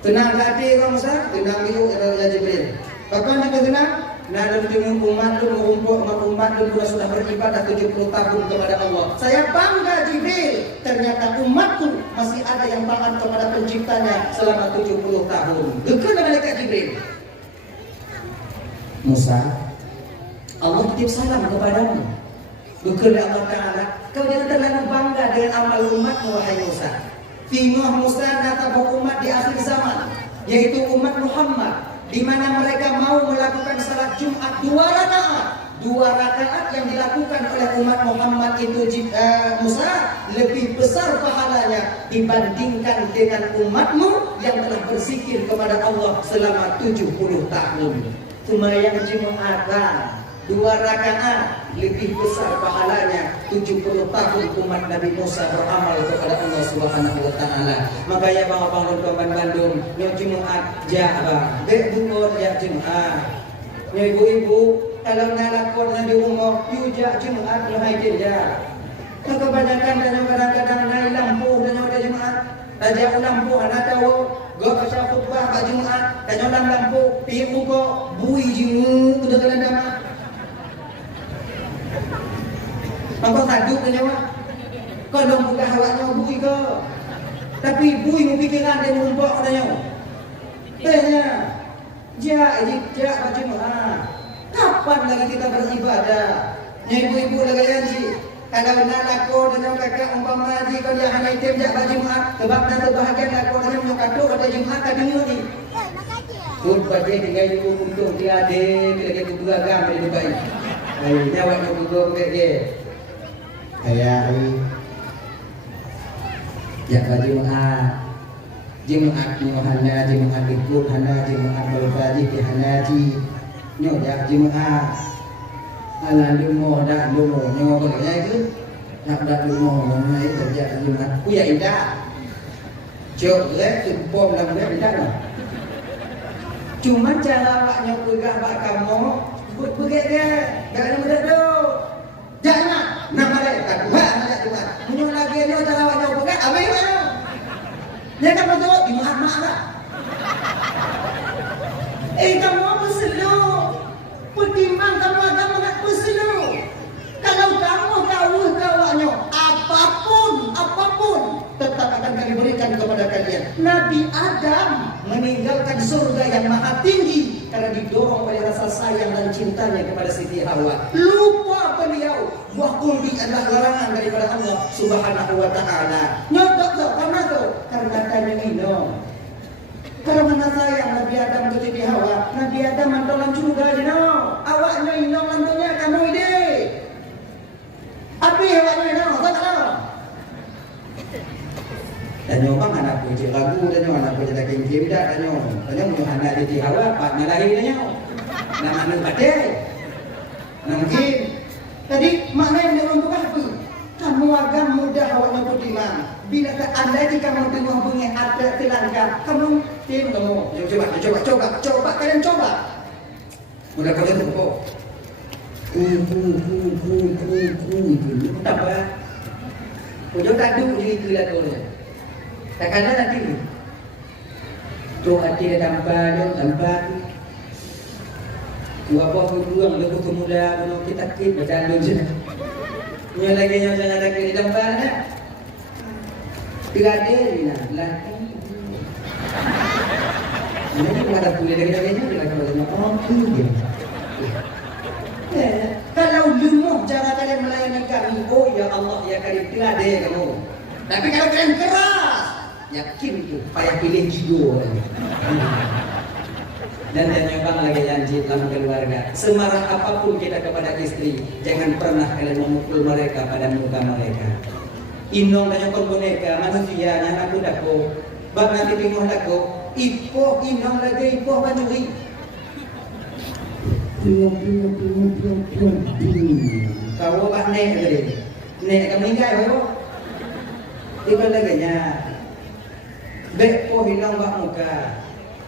Tenang hati kau Musa, tenang itu ya Jibril. Kapan kita tenang? Nah, dalam umat dan sudah beribadah 70 tahun kepada Allah. Saya bangga Jibril. Ternyata umatku masih ada yang taat kepada penciptanya selama 70 tahun. Dekatlah malaikat Jibril. Musa, Allah titip salam kepadamu. Dekatlah Allah Ta'ala. Kau jangan terlalu bangga dengan amal umatmu wahai Musa. Tinggal Musa datang umat di akhir zaman, yaitu umat Muhammad, di mana mereka mau melakukan salat Jumat 2 rakaat. 2 rakaat yang dilakukan oleh umat Muhammad itu Musa lebih besar pahalanya dibandingkan dengan umatmu yang telah berzikir kepada Allah selama 70 tahun. Sembahyang Jumat 2 rakaat lebih besar pahalanya 70 tahun umat Nabi Musa beramal kepada Allah Subhanahu wa taala. Makanya bang-bang dan Bandung, nyo Jumat jaba, dek bukur ya Jumat. Nyo ibu-ibu kalau nalakon di rumah, yu ja Jumat nyo haidin ya. Kebanyakan dan kadang-kadang naik lampu dan nyo ada Jumat. Raja lampu anak tahu, go baca khutbah kat Jumat, dan nyo lampu, pi buka bui jimu udah kena dama. Maka saduk ke nyawa. Kau dong buka hawaknya bui ke. Tapi bui mu pikiran dia mumpok ke nyawa. Tanya. Jak baca doa. Kapan lagi kita beribadah? Ibu-ibu lagi janji. Kalau nak laku dengan kakak umpama haji kau dia hanya item jak baju Jumat. Sebab nanti bahagian laku dengan menyokatu pada Jumat tadi ni. Tuh bagi tinggal ibu untung dia ada kita berdua agam dari Dubai. Nyawa nak berdua dia. Ayah jak baju Jumat hana Jumat ikut hana Jumat berbaji ke hanaji nyo jak Jumat ala lumo dak lumo nyo boleh ke nak dak lumo nyo itu jak Jumat ku ya indah cok le tu pom lam le indah lah Cuman cara awaknya pegah bak kamu, pegah dia, jangan mudah do. Jangan, nama dia tak Tuhan, tak Tuhan. Punya lagi dia cara awaknya pegah, apa yang mana? Dia tak betul, di mak lah. Kamu apa selu? Pertimbang kamu agama nak berselu. Kalau kamu tahu kawannya, apapun tetap akan kami berikan kepada kalian. Nabi Adam meninggalkan surga yang maha tinggi karena didorong oleh rasa sayang dan cintanya kepada Siti Hawa. Lupa beliau buah kulbi adalah larangan daripada Allah Subhanahu wa taala. Nyodok tuh, karena tanya minum. Kalau mana sayang Nabi Adam ke Siti Hawa, Nabi Adam mantolan juga dino. Awaknya minum mantonya kamu ide. Apa awaknya minum? Kau tahu? Tanya bang anak puji lagu, tanya anak puji daging kimda, tanya punya anak Siti Hawa, pak malahi tanya. Nama anu badai. Mungkin tadi makna yang dilakukan apa? Kamu agak mudah awaknya beriman. Bila anda jika mau tengok bunyi ada telangkap, kamu coba kalian coba. Mudah kalian tengok. Itu apa? Ujung tadu itu lah tu. Tak ada nanti. Tu hati dia tanpa. Dua buah buang lepas tu mula kita kit berjalan je. Punya lagi yang jangan ada di tempat dah. Tiga dia lagi. Ini pun ada tulis lagi dia kalau kalau lumuh cara kalian melayani kami, oh ya Allah ya Karim, tiga dia kamu. Tapi kalau kalian keras, yakin tu payah pilih jigo. Dan bang lagi janji dalam keluarga, semarah apapun kita kepada istri, jangan pernah kalian memukul mereka pada muka mereka. Inong tanya kau boneka manusia yang aku dako, bang nanti bingung dako, ipoh inong lagi ipoh banjuri. Kau apa nek tadi? Nek kami ingat apa? Ibu lagi nya, bepoh inong bak muka.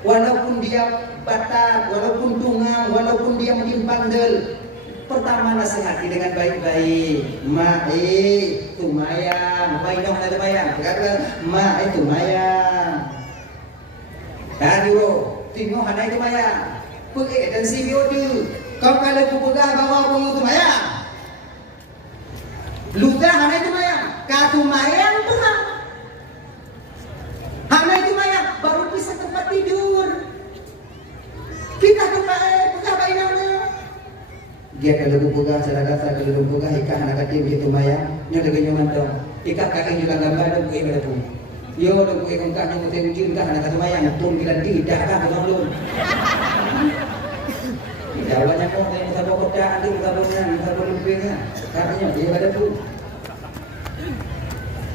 Walaupun dia batak, walaupun tungang, walaupun dia mungkin bandel, pertama nasihati dengan baik-baik. Ma, tumayang, baiknya mana tumayang? Katakan, ma, tumayang. Kadiro, tengok hanai tumayang. Pergi dan si biodu. Kau kalau pegah bawa bunga tumayang. Ludah hanai tumayang. Katumayang pula. Hanai tumayang baru bisa tempat tidur. Kita kembali pegah bainamnya. Dia kalau pegah sadar-sadar kalau pegah ikan anak kecil dia tumayang. Nyo lagi nyo mantong. Ikan kakek juga gambar dan buat pada pun. Yo dan buat kongkak nyo mesti ujian kah anak tumayang. Pun kita tidak kah belum belum. Jawabannya kok yang kita bawa kerjaan tu, kita bawa lumpingnya. Katanya dia pada pun.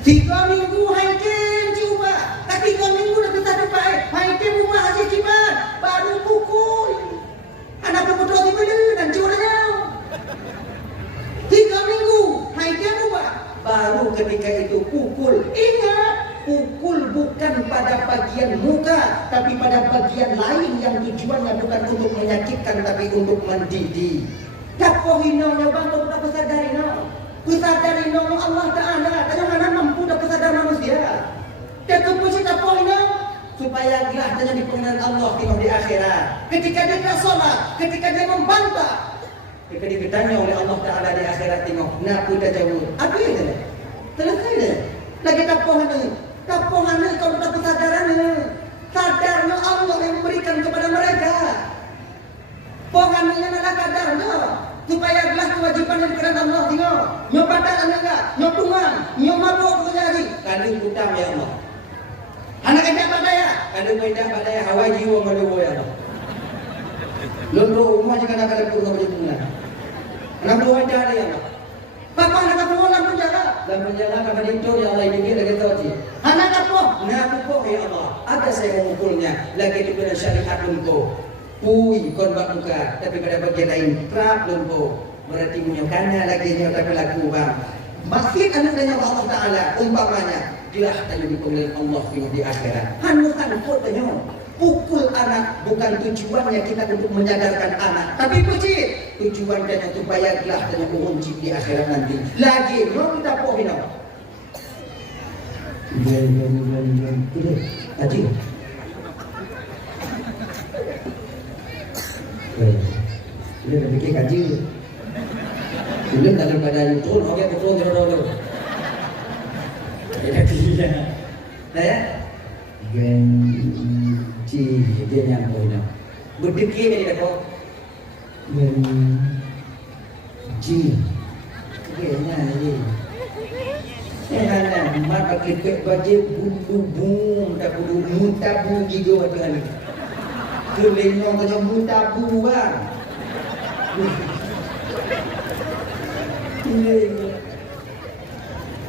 3 minggu haikin cuba. Tak 3 minggu dah kita dapat. Haikin rumah hasil cipat. Baru pukul. Anak berputus di mana dan curahnya. 3 minggu haikin rumah. Baru ketika itu pukul. Ingat, pukul bukan pada bagian muka, tapi pada bagian lain yang tujuannya bukan untuk menyakitkan, tapi untuk mendidik. Dapoh inongnya bang, kau tak sadari no. Kusadari no Allah Taala. Tanya mana mampu dah kesadar manusia. Dia kepuji dapoh inong supaya gelah tanya di pengenalan Allah tengok di akhirat. Ketika dia tak solat, ketika dia membantah, ketika ditanya oleh Allah Taala di akhirat tengok, nak kita jawab. Apa itu? Selesai dah. Lagi dapoh ni. Tapongan kalau tak kesadaran, sadarnya Allah yang memberikan kepada mereka. Pongan adalah kadarnya supaya gelas kewajiban yang diberikan Allah. Tengok, nyobadan anda, nyotungan, nyomabuk terjadi. Kadang hutang ya Allah. Anak kecil badaya, kadang kecil badaya Hawaii jiwa malu ya Allah. Lalu rumah jika nak ada kurang berjumlah. Anak dua ada ya Allah. Papa nak apa dalam penjara kalau itu ya Allah ini lagi tahu sih. Anak apa ya Allah. Ada saya mengukulnya lagi itu dengan syariat lumpuh. Pui kon bak muka tapi pada bagian lain trap lumpuh. Berarti menyokana lagi nya tapi laku bang. Masih anak tanya Allah Taala umpamanya jelas tanya di pengadilan Allah di akhirat. Hanu sangkut tanya. Pukul anak bukan tujuannya kita untuk menyadarkan anak, tapi puji tujuannya supaya gelah dan mengunci di akhirat nanti. Lagi mau kita pohon. Haji. Dia dah fikir kaji. Belum daripada YouTube, okey betul betul. Ya dia. Nah ya. Genci dia yang boleh. Berdekir ni dah kau. Genci. Okey ni. Jangan mat pakai baju bulu tak bulu mutabu gigo tu kan. Kelenong macam mutabu bang.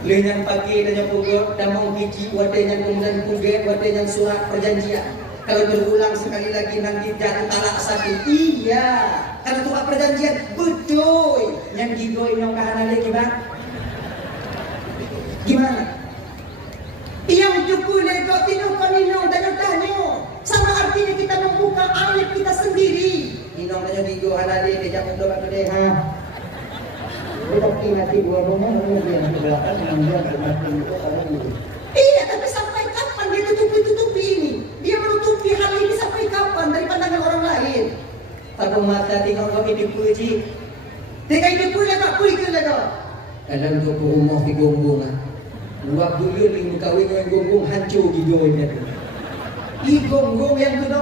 Lengan pagi dan yang pukul dan mau biji watenya kemudian puget watenya surat perjanjian. Kalau berulang sekali lagi nanti jatuh talak satu. Iya. Kalau surat perjanjian betul. Yang gigo inong kahana lagi bang. Gimana? Yang cukup lego tino kanino dan tanya. Sama artinya kita membuka aib kita sendiri. Inong tanya gigo hanade dia jangan doa tu deh ha. Tapi nanti dua rumah yang di belakang kemudian semakin itu orang itu. Iya, tapi sampai kapan dia tutupi ini? Dia menutupi hal ini sampai kapan dari pandangan orang lain? Aku mata tengok kau hidup puji. Tengok hidup puji tak puji ke lagi? Kalau untuk rumah di gonggong ah. Buat dulu ni muka dengan gonggong hancur di dua ini. Di gonggong yang kena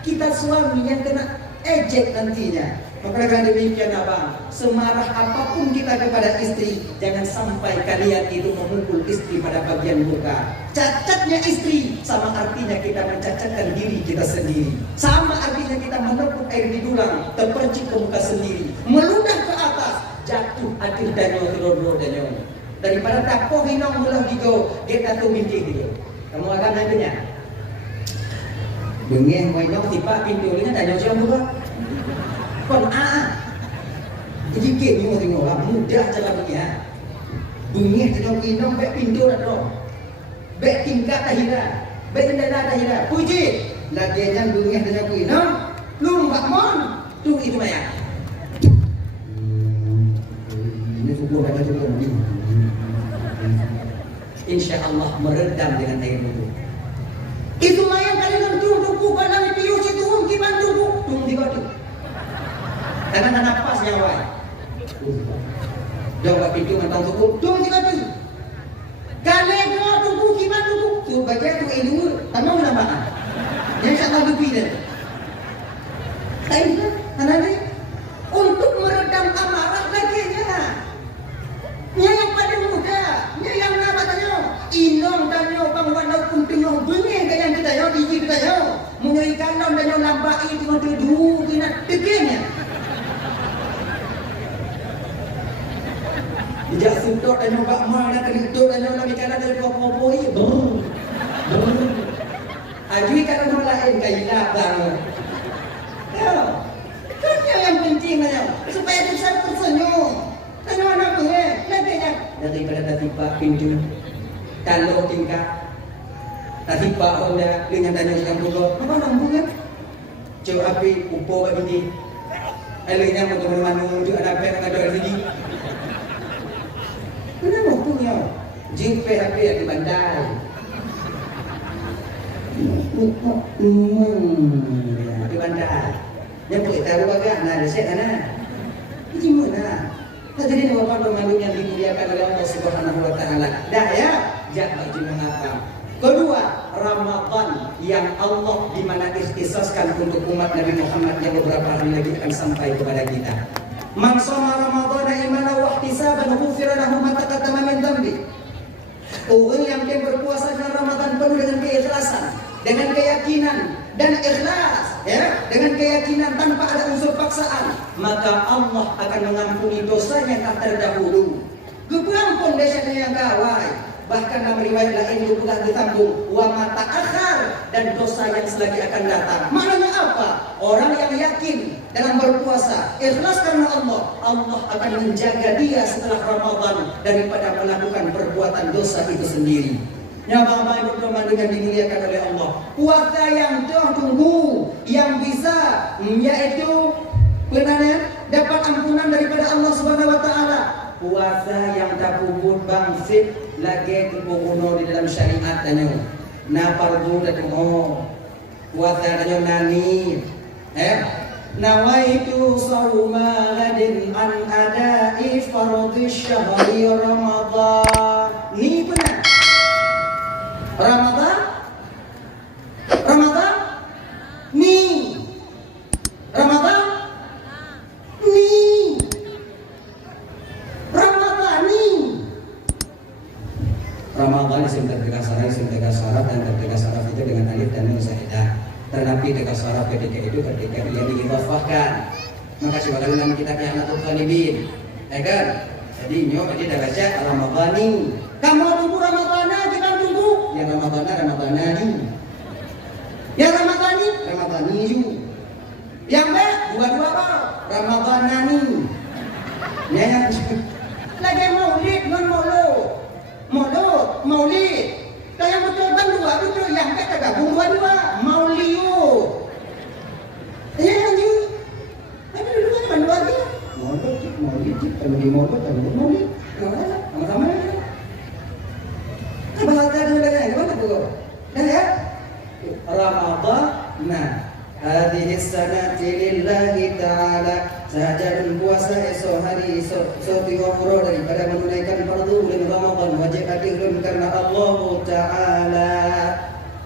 kita suami yang kena ejek nantinya. Maka dengan demikian abang, semarah apapun kita kepada istri, jangan sampai kalian itu memukul istri pada bagian muka. Cacatnya istri sama artinya kita mencacatkan diri kita sendiri. Sama artinya kita menepuk air di dulang, terpercik ke muka sendiri, meludah ke atas, jatuh atir danyo kerodo danyo. Daripada tak poh hinong mulah gitu, kita tu mimpi gitu. Kamu akan nantinya. Bengeng wainong tiba pintu ini danyo siapa buka? Kon jadi kini mau tengok lah mudah cara punya bunyi tengok inong bek pintu dah dong bek tingkat tahira bek dada tahira puji lagi yang bunyi tengok inong lu mbak mon tu itu maya ini syukur ada syukur insya Allah meredam dengan air wudhu itu maya kalian tunggu pada pius itu gimana tunggu di batu karena nafas nyawa. Jawab pintu mentang tubuh, tunggu juga tu. Kalau tunggu gimana tunggu? Tu baca tu ilmu, tamu nama. Yang sama lebih dah. Tapi anak ni untuk meredam amarah lagi nya. Nya yang pada muda, nya yang nama tanya. Inong tanya bang wana pun tengok bunyi kayak kita yo, biji kita yo. Mengenai kanon dan yang lambat itu tu dulu kena tegenya. Dijak sudut dan nyoba mana keduduk dan nyoba mikana dari popo ini ajui kata orang lain kailah bang ya kan yang penting aja supaya bisa tersenyum dan orang punya nantinya daripada tiba pintu kalau tingkat tiba onda dengan tanya dengan pukul apa mampu kan jauh api upo begini alihnya untuk menemani untuk ada apa yang ada di sini. Kenapa punya JP HP yang di bandai? Di bandai. Yang boleh tahu agak ada set mana? Ini mana? Tadi ni bapak pemandu yang dimuliakan oleh Allah Subhanahu Wa Taala. Dah ya, jangan baju mengapa. Kedua, Ramadan yang Allah di mana ikhtisaskan untuk umat Nabi Muhammad yang beberapa hari lagi akan sampai kepada kita. Man shoma Ramadhana imanan wa ihtisaban ghufira lahu ma taqaddama min dhanbi. Orang yang berpuasa dalam Ramadan penuh dengan keikhlasan, dengan keyakinan dan ikhlas, ya, dengan keyakinan tanpa ada unsur paksaan, maka Allah akan mengampuni dosanya yang terdahulu. Kepengampun desanya yang gawai. Bahkan dalam riwayat lain itu telah ditanggung wa mata akhar dan dosa yang selagi akan datang. Maknanya apa? Orang yang yakin dalam berpuasa, ikhlas karena Allah, Allah akan menjaga dia setelah Ramadan daripada melakukan perbuatan dosa itu sendiri. Ya Bapak Ibu teman dengan dimuliakan oleh Allah. Puasa yang tunggu, yang bisa yaitu dapat ampunan daripada Allah Subhanahu wa taala. Puasa yang tak puput bangsit lagi kupuno di dalam syariat danyo. Na fardu datu puasa danyo nani. Nawaitu sawma gadin an ada'i fardhi syahri Ramadan. Ni benar. Ramadan ni Ramadan ni Ramadan disebut tegas syarat dan tegas syarat itu dengan alif dan nun zaidah. Tetapi tegas syarat ketika dia diidhafahkan. Maka sebagai nama kita Khianatul Talibin. Ya kan? Jadi nyo tadi dah baca Ramadhani. Kamu tunggu Ramadhana, kita tunggu. Yang Ramadhani. Yang Ramadhani juga. Yang B dua-dua apa? Ramadhanani. Ya yang lagi maulid non maulid. Dan yang betul kan dua betul yang B tergabung dua-dua maulid. Ya yang juga. Ada dua kan dua dia. Maulid, kalau di maulid. Sama-sama. Bahasa dulu gimana tuh? Ya? Ramadhan. Hadhihi sanati lillahi ta'ala. Sahaja puasa esok hari tiga puluh daripada menunaikan fardu bulan Ramadan wajib hadirun karena Allah Ta'ala.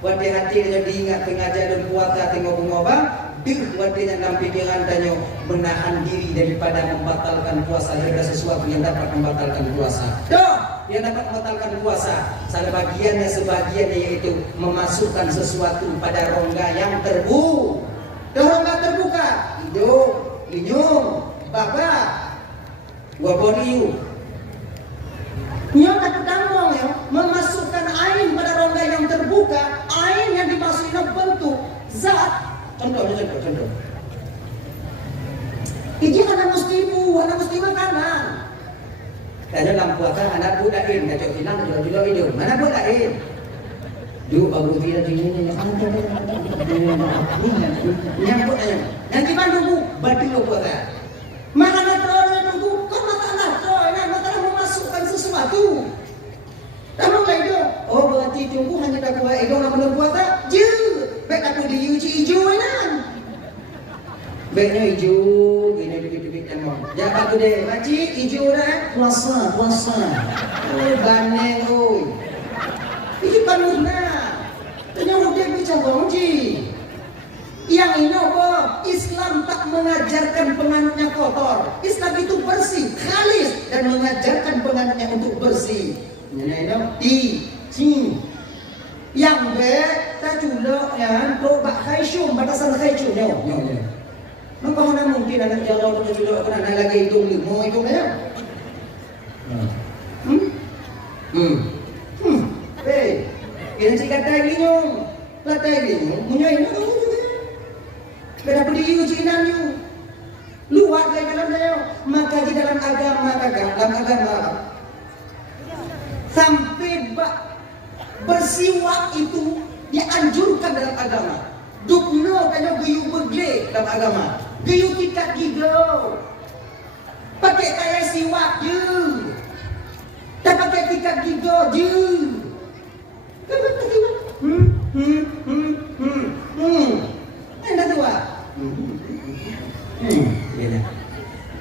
Wadi hati dia diingat pengajaran puasa tengok pengobang. Wadinya dalam pikiran tanya menahan diri daripada membatalkan puasa daripada sesuatu yang dapat membatalkan puasa. Yang dapat membatalkan puasa salah sebagiannya yaitu memasukkan sesuatu pada rongga yang rongga terbuka, hidung, linyung, baba, waboriu. Yang kata tanggung ya, memasukkan ain pada rongga yang terbuka, ain yang dimasukin bentuk zat. Contoh. Iji anak muslimah kanan. Dan dalam puasa anak budain, kacau tilang, jual hidung. Mana budain? Duk baru dia begini yang buat aja. Nanti mana tunggu batil puasa. Mana orang tunggu kau masalah memasukkan sesuatu. Kamu lagi oh berarti tunggu hanya tak kuat ego nak belum puasa. Baik aku diuji hijau kan. Baiknya hijau, ini dikit-dikit kan mau. Jangan aku deh, makcik hijau dah. Puasa. Oh baneng oi. Ini panuna. Tanya udah bicara bongji. Yang ini apa? Islam tak mengajarkan penganutnya kotor. Islam itu bersih, khalis dan mengajarkan penganutnya untuk bersih. Yang B tak culok ya, bak khayshum batasan khayshum yo. Nampak mana mungkin anak jalan untuk culok kan anak lagi hidung limo itu ya. Kena cakap latai linyung, punya ini tu. Beda pedih ujian you. Luar dari dalam dia, maka di dalam agama sampai bersiwak itu dianjurkan dalam agama. Dukno kanyo geyu begle dalam agama. Geyu tikat gigau. Pakai kaya siwak je. Tak pakai tikat gigau je. Enak tu ah.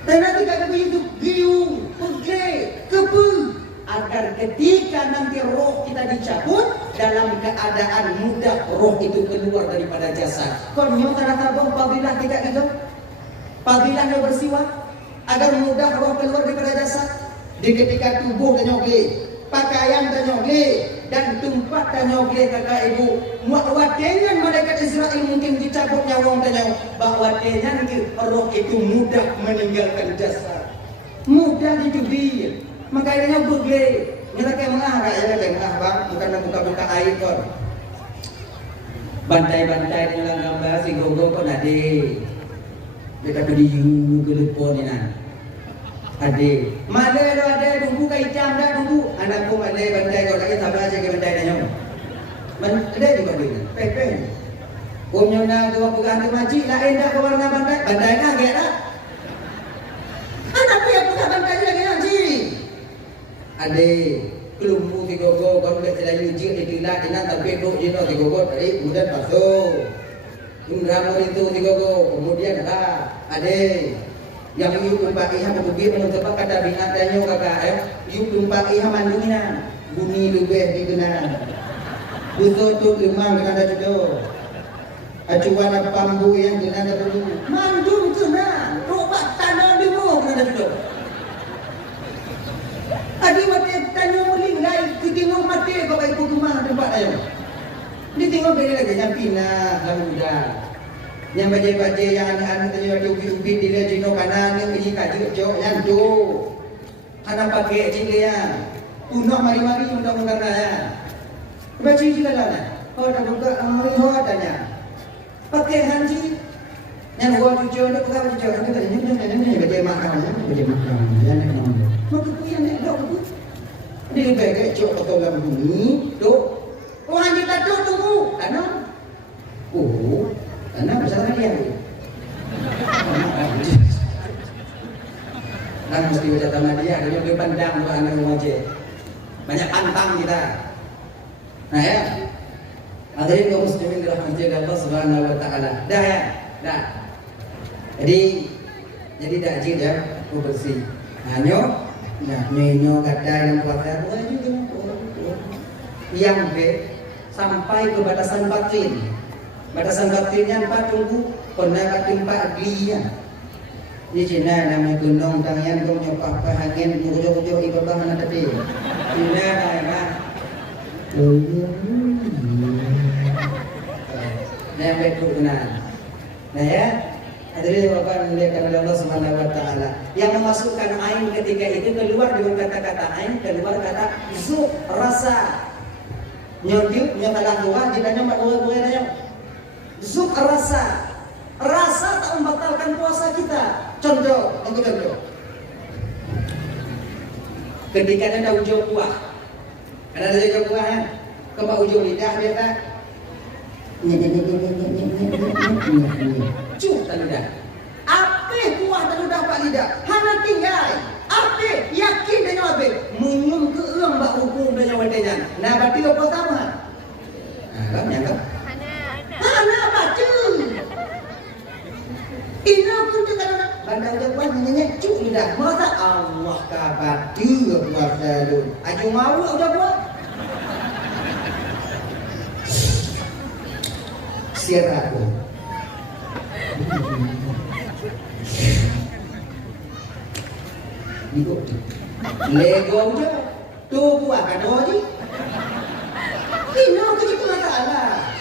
Tanah tiga begitu giu, pergi, kepu, agar ketika nanti roh kita dicabut dalam keadaan mudah roh itu keluar daripada jasad. Konyo tanah tabung fadilah tidak gitu. Fadilahnya bersiwak agar mudah roh keluar daripada jasad. Di ketika tubuh dan nyogle, pakaian dan nyogle, dan tempat dan nyogle kakak ibu. Muawadengan malaikat Israel mungkin dicabut nyawang dan nyawa. Bahwa dengan roh itu mudah meninggalkan jasad. Mudah dicubir. Makanya begle. Kita kayak mengarah ya, kayak mengarah bang. Bukan buka-buka air kon. Bantai-bantai dalam gambar si gogo kon ada. Kita beli ke lepon ni nak. Ade. Mana ada tunggu kaitan dah tunggu. Anakku mana bandai kau lagi sabar aja ke bandai dah. Ada juga dia. Pepe. Punya nak dua pegang tu majik lain dah ke warna bandai. Bandai dah get dah. Anak yang pegang bandai lagi haji. Ade. Kelumpu tigogo kau boleh selalu uji itilah dengan tapi duk jino tigogo tadi kemudian pasuk. Indramu itu tigogo kemudian ade. Yang you tumpak iha berbukit menutupkan kata binatanya kakak you tumpak iha mandungnya bumi lebih dikenal busuk tu lemang kena ada jodoh acuan apa pambu yang kena ada jodoh mandung kena robat tanah demo kena ada jodoh adi mati tanah muling lain ditinggal mati kau baik rumah tempat ayo ditinggal beri lagi yang pinah lalu udah yang baje-baje yang anak-anak tanya ubi-ubi dia jino kanan yang pergi kaji jauh yang tu anak pakai cik dia punok mari-mari undang-undang raya baca juga lah oh dah buka amri ho tanya pakai hanji yang gua cucu ada pakai cucu ada tanya baca makan yang nak nama maka tu yang nak dok tu dia bagai cok kotoran bumi dok oh hanji tak dok tunggu anak karena masalah dia dan mesti baca sama dia dia lebih pandang buat anak remaja banyak pantang kita nah ya hadirin kaum muslimin dirahmati Allah Subhanahu wa taala dah ya dah jadi dah jid ya bersih hanya nah nyenyo kata yang puasa yang B sampai ke batasan batin. Batasan batinnya empat tunggu pernah batin empat aglinya. Di Cina nama gunung tangian kau nyopak angin mujo-mujo ibu mana tadi. Cina nama. Nah betul benar. Nah ya, hadirin bapak muliakan oleh Allah Subhanahu wa taala. Yang memasukkan ain ketika itu keluar dengan kata-kata ain, keluar kata zuk rasa. Nyodiuk nyakalah dua jadinya empat dua nanya. Zuk rasa tak membatalkan puasa kita. Contoh, untuk contoh. Ketika ada ujung buah, ada ujung buah kan? Kembali ujung lidah dia tak. Cuk tak lidah. Apa buah tak lidah pak lidah? Hana tinggal. Apa yakin dengan apa? Menyum ke uang bak hukum dengan wadanya. Nah berarti apa sama? Nah, kan? Hana baca. Ina pun dengan bandar jawapan nyanyi cuk lidah. Masa Allah kabati puasa lu. Aju mau udah buat. Siar aku. Ikut Lego je tu buat kado je. Ini aku itu masalah.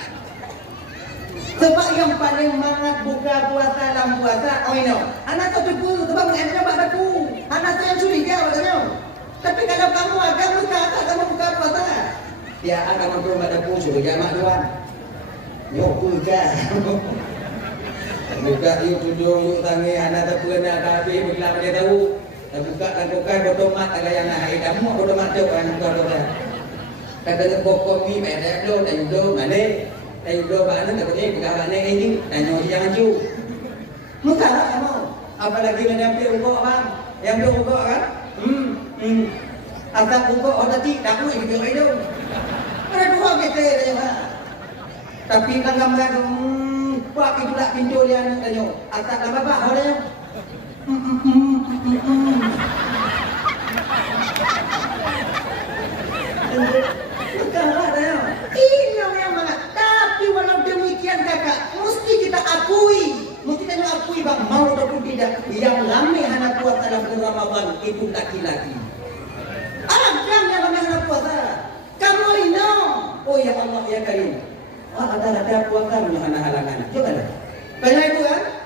Sebab yang paling mangat buka puasa dalam puasa, oh ini, anak tu tipu, sebab mengenai dapat aku, anak tu yang curiga katanya. Tapi kalau kamu agak buka, kamu buka puasa, ya agak mampu aku curiga mak tuan. Yo buka, buka yuk tudung yuk tangi anak tak pernah tapi bila dia tahu. Dan buka dan buka bodomat ada yang nak hidup mu bodomat tu kan buka bodomat. Katanya pokok mi ada do dan do mana? Dan do mana tak boleh buka mana ini dan nyoji jangan cu. Muka kamu. Apalagi yang ambil ukok bang, yang ambil ukok kan? Atap ukok ada ti tak mau ikut itu. Ada dua kita dia. Tapi kan gambar pak itu tak pintu dia nak tanya. Atap apa pak ada? Ini yang mana? Tapi walau demikian kakak, mesti kita akui, bang, mau ataupun tidak, yang lami hana puasa dalam bulan Ramadan itu laki-laki. Adam yang lami hana puasa, kamu ini, oh ya Allah ya Karim, ada puasa yang hana halangan, coba dah. Banyak itu kan?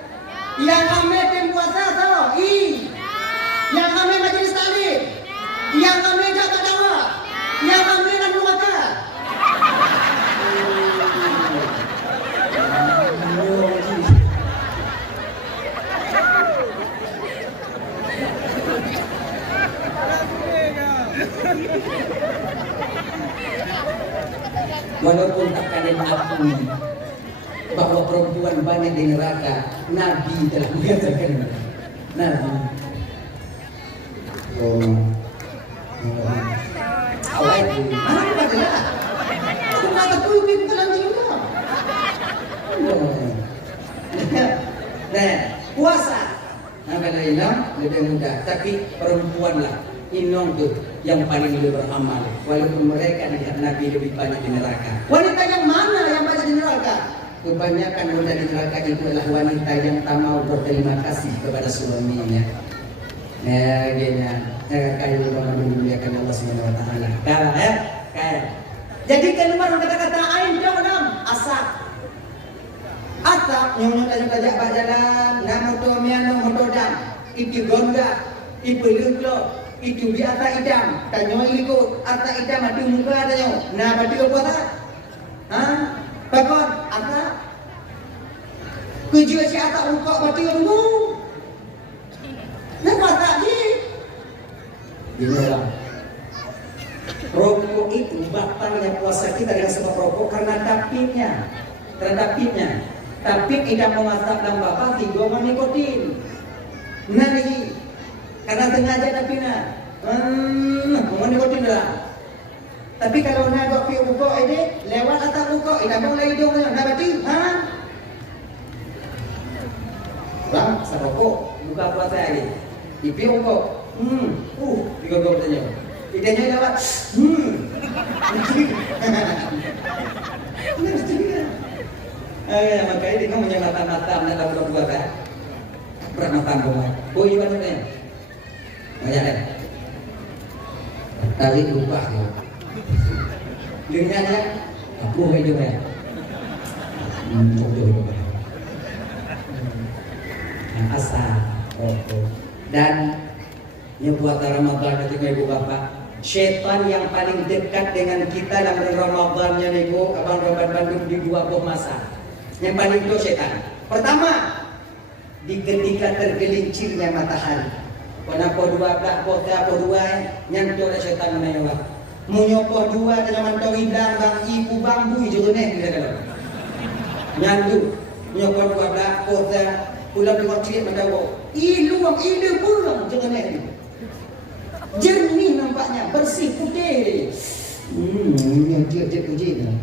Yang kami tim puasa tau, yang kami majelis taklim, yang kami jaga dakwah, yang kami dan maka. Walaupun tak ada maafmu bahwa perempuan banyak di neraka, Nabi telah mengatakan. Nabi. Awal ini. Mana kita lah? Aku kata tu kita dalam juga. Nah, puasa. Nah, kalau Inong lebih mudah, tapi perempuanlah Inong tu yang paling lebih beramal. Walaupun mereka lihat Nabi lebih banyak di neraka. Wanita yang mana yang banyak di neraka? Kebanyakan wanita di neraka itu adalah wanita yang tak mau berterima kasih kepada suaminya. Nah, gini, kayu orang memuliakan Allah Subhanahu Wa Taala. Kaya. Jadi keluar kata-kata ain jawab asap. Asap nyonyot aja belajar pak jalan, nama tu miano motodan, itu gonda, itu luklo, itu biasa idam, tanyo ikut, ata idam mati muka tanyo, nah mati apa tak? Hah? Bakon, ata? Kerja si ata ukok mati umbu. Nah kata ni. Inilah. Rokok itu batalnya puasa kita dengan sebab rokok karena dapitnya. Tapi tidak memasak dan bapak tiga nikotin. Nani karena sengaja dapina. Nikotin lah. Tapi kalau nak buat pi ukok ini lewat atas ukok, tidak mau lagi hidungnya. Nak berarti, Bang, serokok buka puasa lagi. Ipi ukok. Digogok tanya. Idenya lewat. Makanya dia punya mata-mata nak berbuat kan. Bermata rumah. Oh iya mana? Banyak deh. Tadi lupa ya. Dengannya aku hidup ya. Asal. Dan yang buat Ramadan ketika ibu bapak, syaitan yang paling dekat dengan kita dalam Ramadannya niku abang Roban Bandung di 20 masa. Yang paling itu syaitan. Pertama, di ketika tergelincirnya matahari. Kenapa dua belak kota apa dua nyantuk syaitan menayawak. Munyopoh dua dengan mantau hidang bang ibu bambu je nih dia kata. Nyantuk munyopoh dua belak kota pulang di waktu mantau. Iluang pulang je nih. Jernih nampaknya, bersih putih. Ini dia puji dah.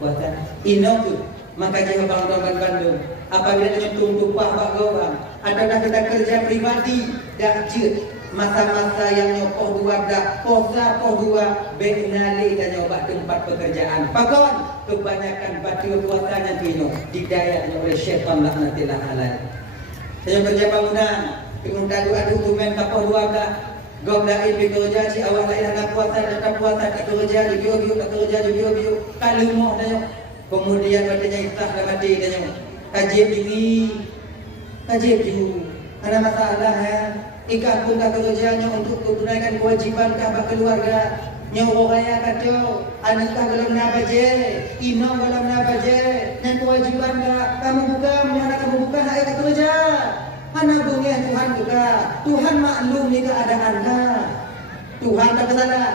Buatan Inong tu. Maka dia Abang Bandung. Apabila dia tunggu pak gawang, adakah kita kerja pribadi dah je masa-masa yang nyopoh dua dah posa poh dua benali dan nyoba tempat pekerjaan. Pakon kebanyakan batu puasanya kino didayat oleh syaitan laknatillah alaih. Saya kerja bangunan, pengundah dua dokumen kapoh dua dah. Gomdain bekerja si awak lain nak puasa tak kerja di bio tak kerja di bio kalau mau tanya kemudian katanya ikhlas dah mati tanya kaji diri ada masalah ikat pun tak kerjanya untuk menunaikan kewajiban kah keluarga nyawa raya kata anak kah belum nak baje inong belum nak baje dan kewajiban kah kamu buka mana kamu buka hak tak kerja. Mana bungnya Tuhan juga. Tuhan maklum ni keadaan dah. Tuhan tak salah.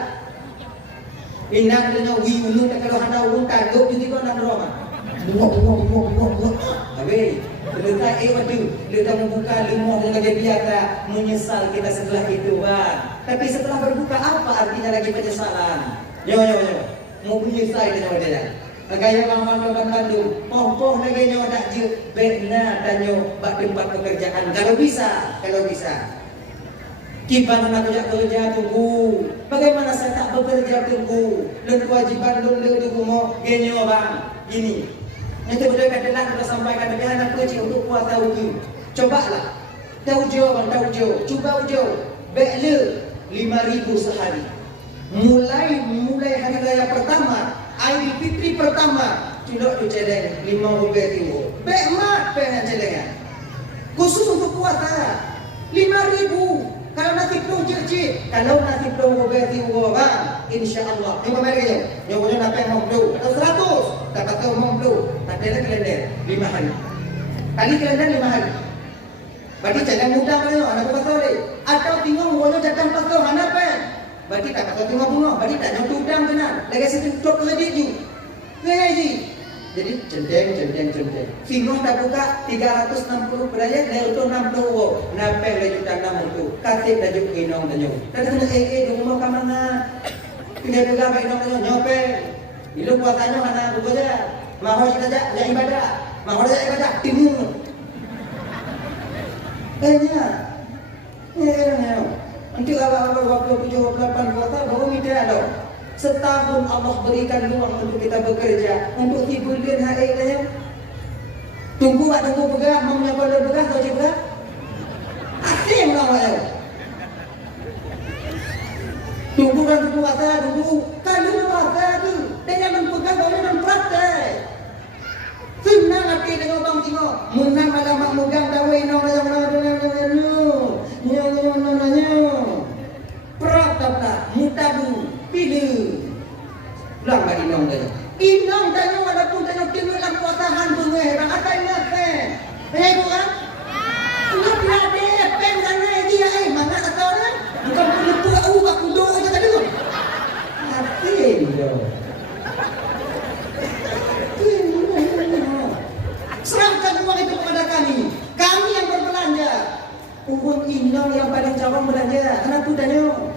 Inang punya wiunu tak kalau hendak urung kagok jadi kau nak roh. Bungok. Habis selesai waktu dia membuka lemah dengan dia biasa menyesal kita setelah itu bang. Tapi setelah berbuka apa artinya lagi penyesalan? Yo. Mau menyesal dengan dia. Gaya Abang Bandung, poh lagi nyo dak je benar dan nyo bak tempat pekerjaan kalau bisa. Kiban nak kerja tunggu. Bagaimana saya tak bekerja tunggu? Dan kewajiban lu tunggu mau genyo bang. Gini. Nanti betul katalah kita sampaikan tapi anak kecil untuk puasa uji. Cobalah. Tahu jo. Cuba ujo. Bekle 5,000 sehari. Mulai hari raya pertama. Idul Fitri pertama tidak diceleng 5 rupiah tiwo. Bekmat pengen celengan. Khusus untuk puasa 5,000. Kalau nasi pelung je. Kalau nasi pelung rupiah tiwo bang, insya-Allah. Yang mana dia? Yang punya dapat 50 atau 100, dapat 50. Tapi ada kalender 5 hari. Kali kalender 5 hari. Berarti celeng mudah mana? Anak pasal ni. Atau tengok mana datang pasal hanapan. Berarti tak kau tengok bunga, berarti tak nyoto udang tenan. Lagi sebentuk ke dia ju. Ngaji. Jadi centeng. Singgung dah buka 360 berayat dari untuk 60 wong. Napel dah juta 6 tu. Kasih dah juk inong dah nyok. Dah kena di rumah ka mana. Pindah juga ba inong dah nyope. Ilu puasanya mana buka aja. Mahal saja ya ibadah. Mahal saja ibadah timur. Kayaknya. Ya. Nanti awal-awal waktu 78 puasa baru minta ada. Setahun Allah berikan ruang untuk kita bekerja untuk 3 bulan hari ini. Tunggu pegang, mau menyapa dia pegang, tahu dia pegang? Asyik melawan. Tunggu kan puasa, tunggu. Kalau puasa tu, dengan mempegang boleh mempraktek. Senang hati dengan bang tengok. Menang malam mak megang dawai nong yang mutabu pilih lang bagi inong dia. Inong dia walaupun dia tinggal dalam kuasaan bunga, bang ada ingat bukan? Ingat ada pen sana dia mana atau kan? Bukan punya tua aku doa aja tadi tu. Hati dia. Serahkan uang itu kepada kami. Kami yang berbelanja. Uang inong yang paling jawab belanja. Anak tudanya.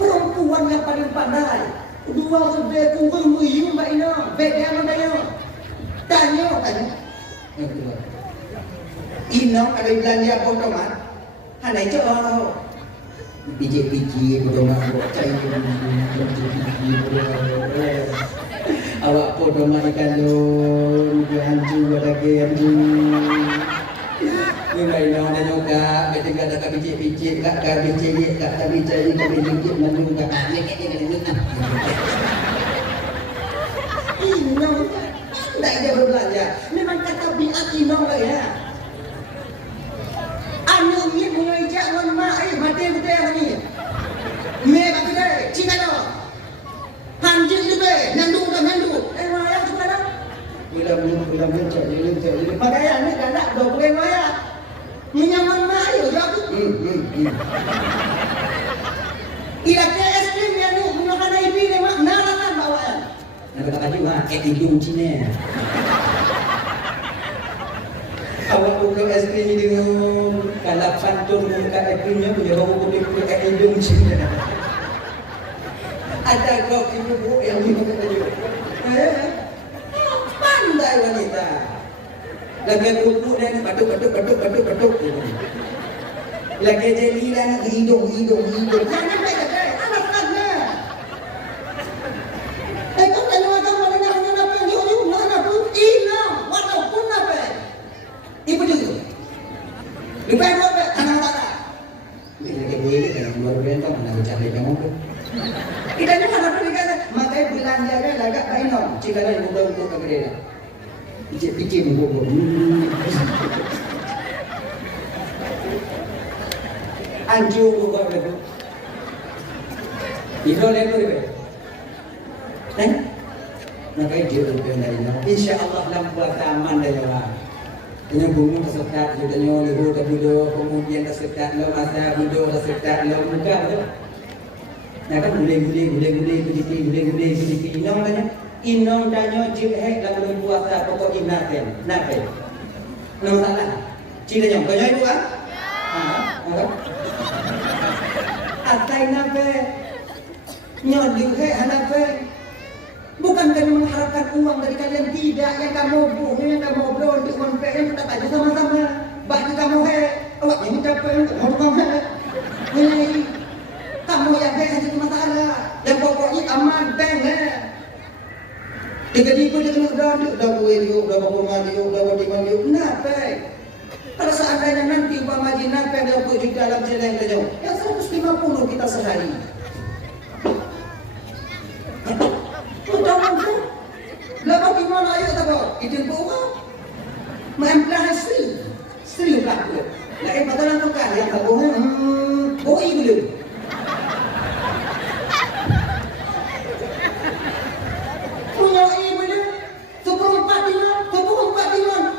Perempuan yang paling pandai. Dua lebih kurang merium mbak Ina. Baik dia mana dia? Tanya. Ina ada belanja otomat. Hanya itu orang. Pijik-pijik otomat. Cari awak otomat ikan dong. Hancur lagi hancur. Ini Ina ada juga. Ketika ada pijik-pijik. Kak pijik. Kak pijik. Menunggu kak. Inong tidak dia berbelanja. Memang kata biat inong lah ya. Anu ni mengajak wan mak mati betul ni. Me bak kedai, cina dah. Hanjir lebih, nandung. Wayang cuma dah. Bila cak. Pakaian ni dah nak 20 wayang. Menyaman mak ayo aku. Ila ke es krim ya nu, menakan ibi ni mak narakan bawaan. Nak kata juga hidung Cina. Awak buka es krim ni dengan kalap pantun buka es krimnya punya bau putih hidung Cina. Ada kau ibu yang minum baju. Pandai wanita. Lagi kuku dan batuk. Lagi jeli dan hidung. Jangan baik. Lupa anak tara. Ini boleh kan luar biasa mana bicara kamu tu. Kita ni mana pun kita makai belanja dia lagak bainong. Jika ada yang buka ke dia. Pikir buku. Anju buka begitu. Itu lepas itu. Dan makai dia bukan dari. InsyaAllah dalam puasa aman dari Allah. Dengan bunga tersekat, judanya lihu terbudo, kemudian tersekat lo masa budo tersekat lo muka betul. Nah kan gule. Inong tanya jihad dalam puasa pokok inaten, nape? Nama salah. Cina yang banyak itu kan? Ha? Atai nape? Nyodih nape? Bukan kami mengharapkan uang dari kalian, tidak. Yang kamu buh, yang kamu obrol untuk uang yang kita aja sama-sama. Bagi kamu awak yang mencapai kamu kamu yang hanya masalah. Yang pokoknya aman bank Tiga-tiga dia kena dah boleh dah berumah dia, dah beriman dia. Kenapa? Kalau seandainya nanti umpama haji nape dia pun di dalam jalan dia. Yang 150 kita sehari. Lepas gimana ayat apa? Itu pun membelah istri berlaku. Lagi padanan tu kan yang tabungan, boi dulu. Punya ibu dia, 1/4 dinan,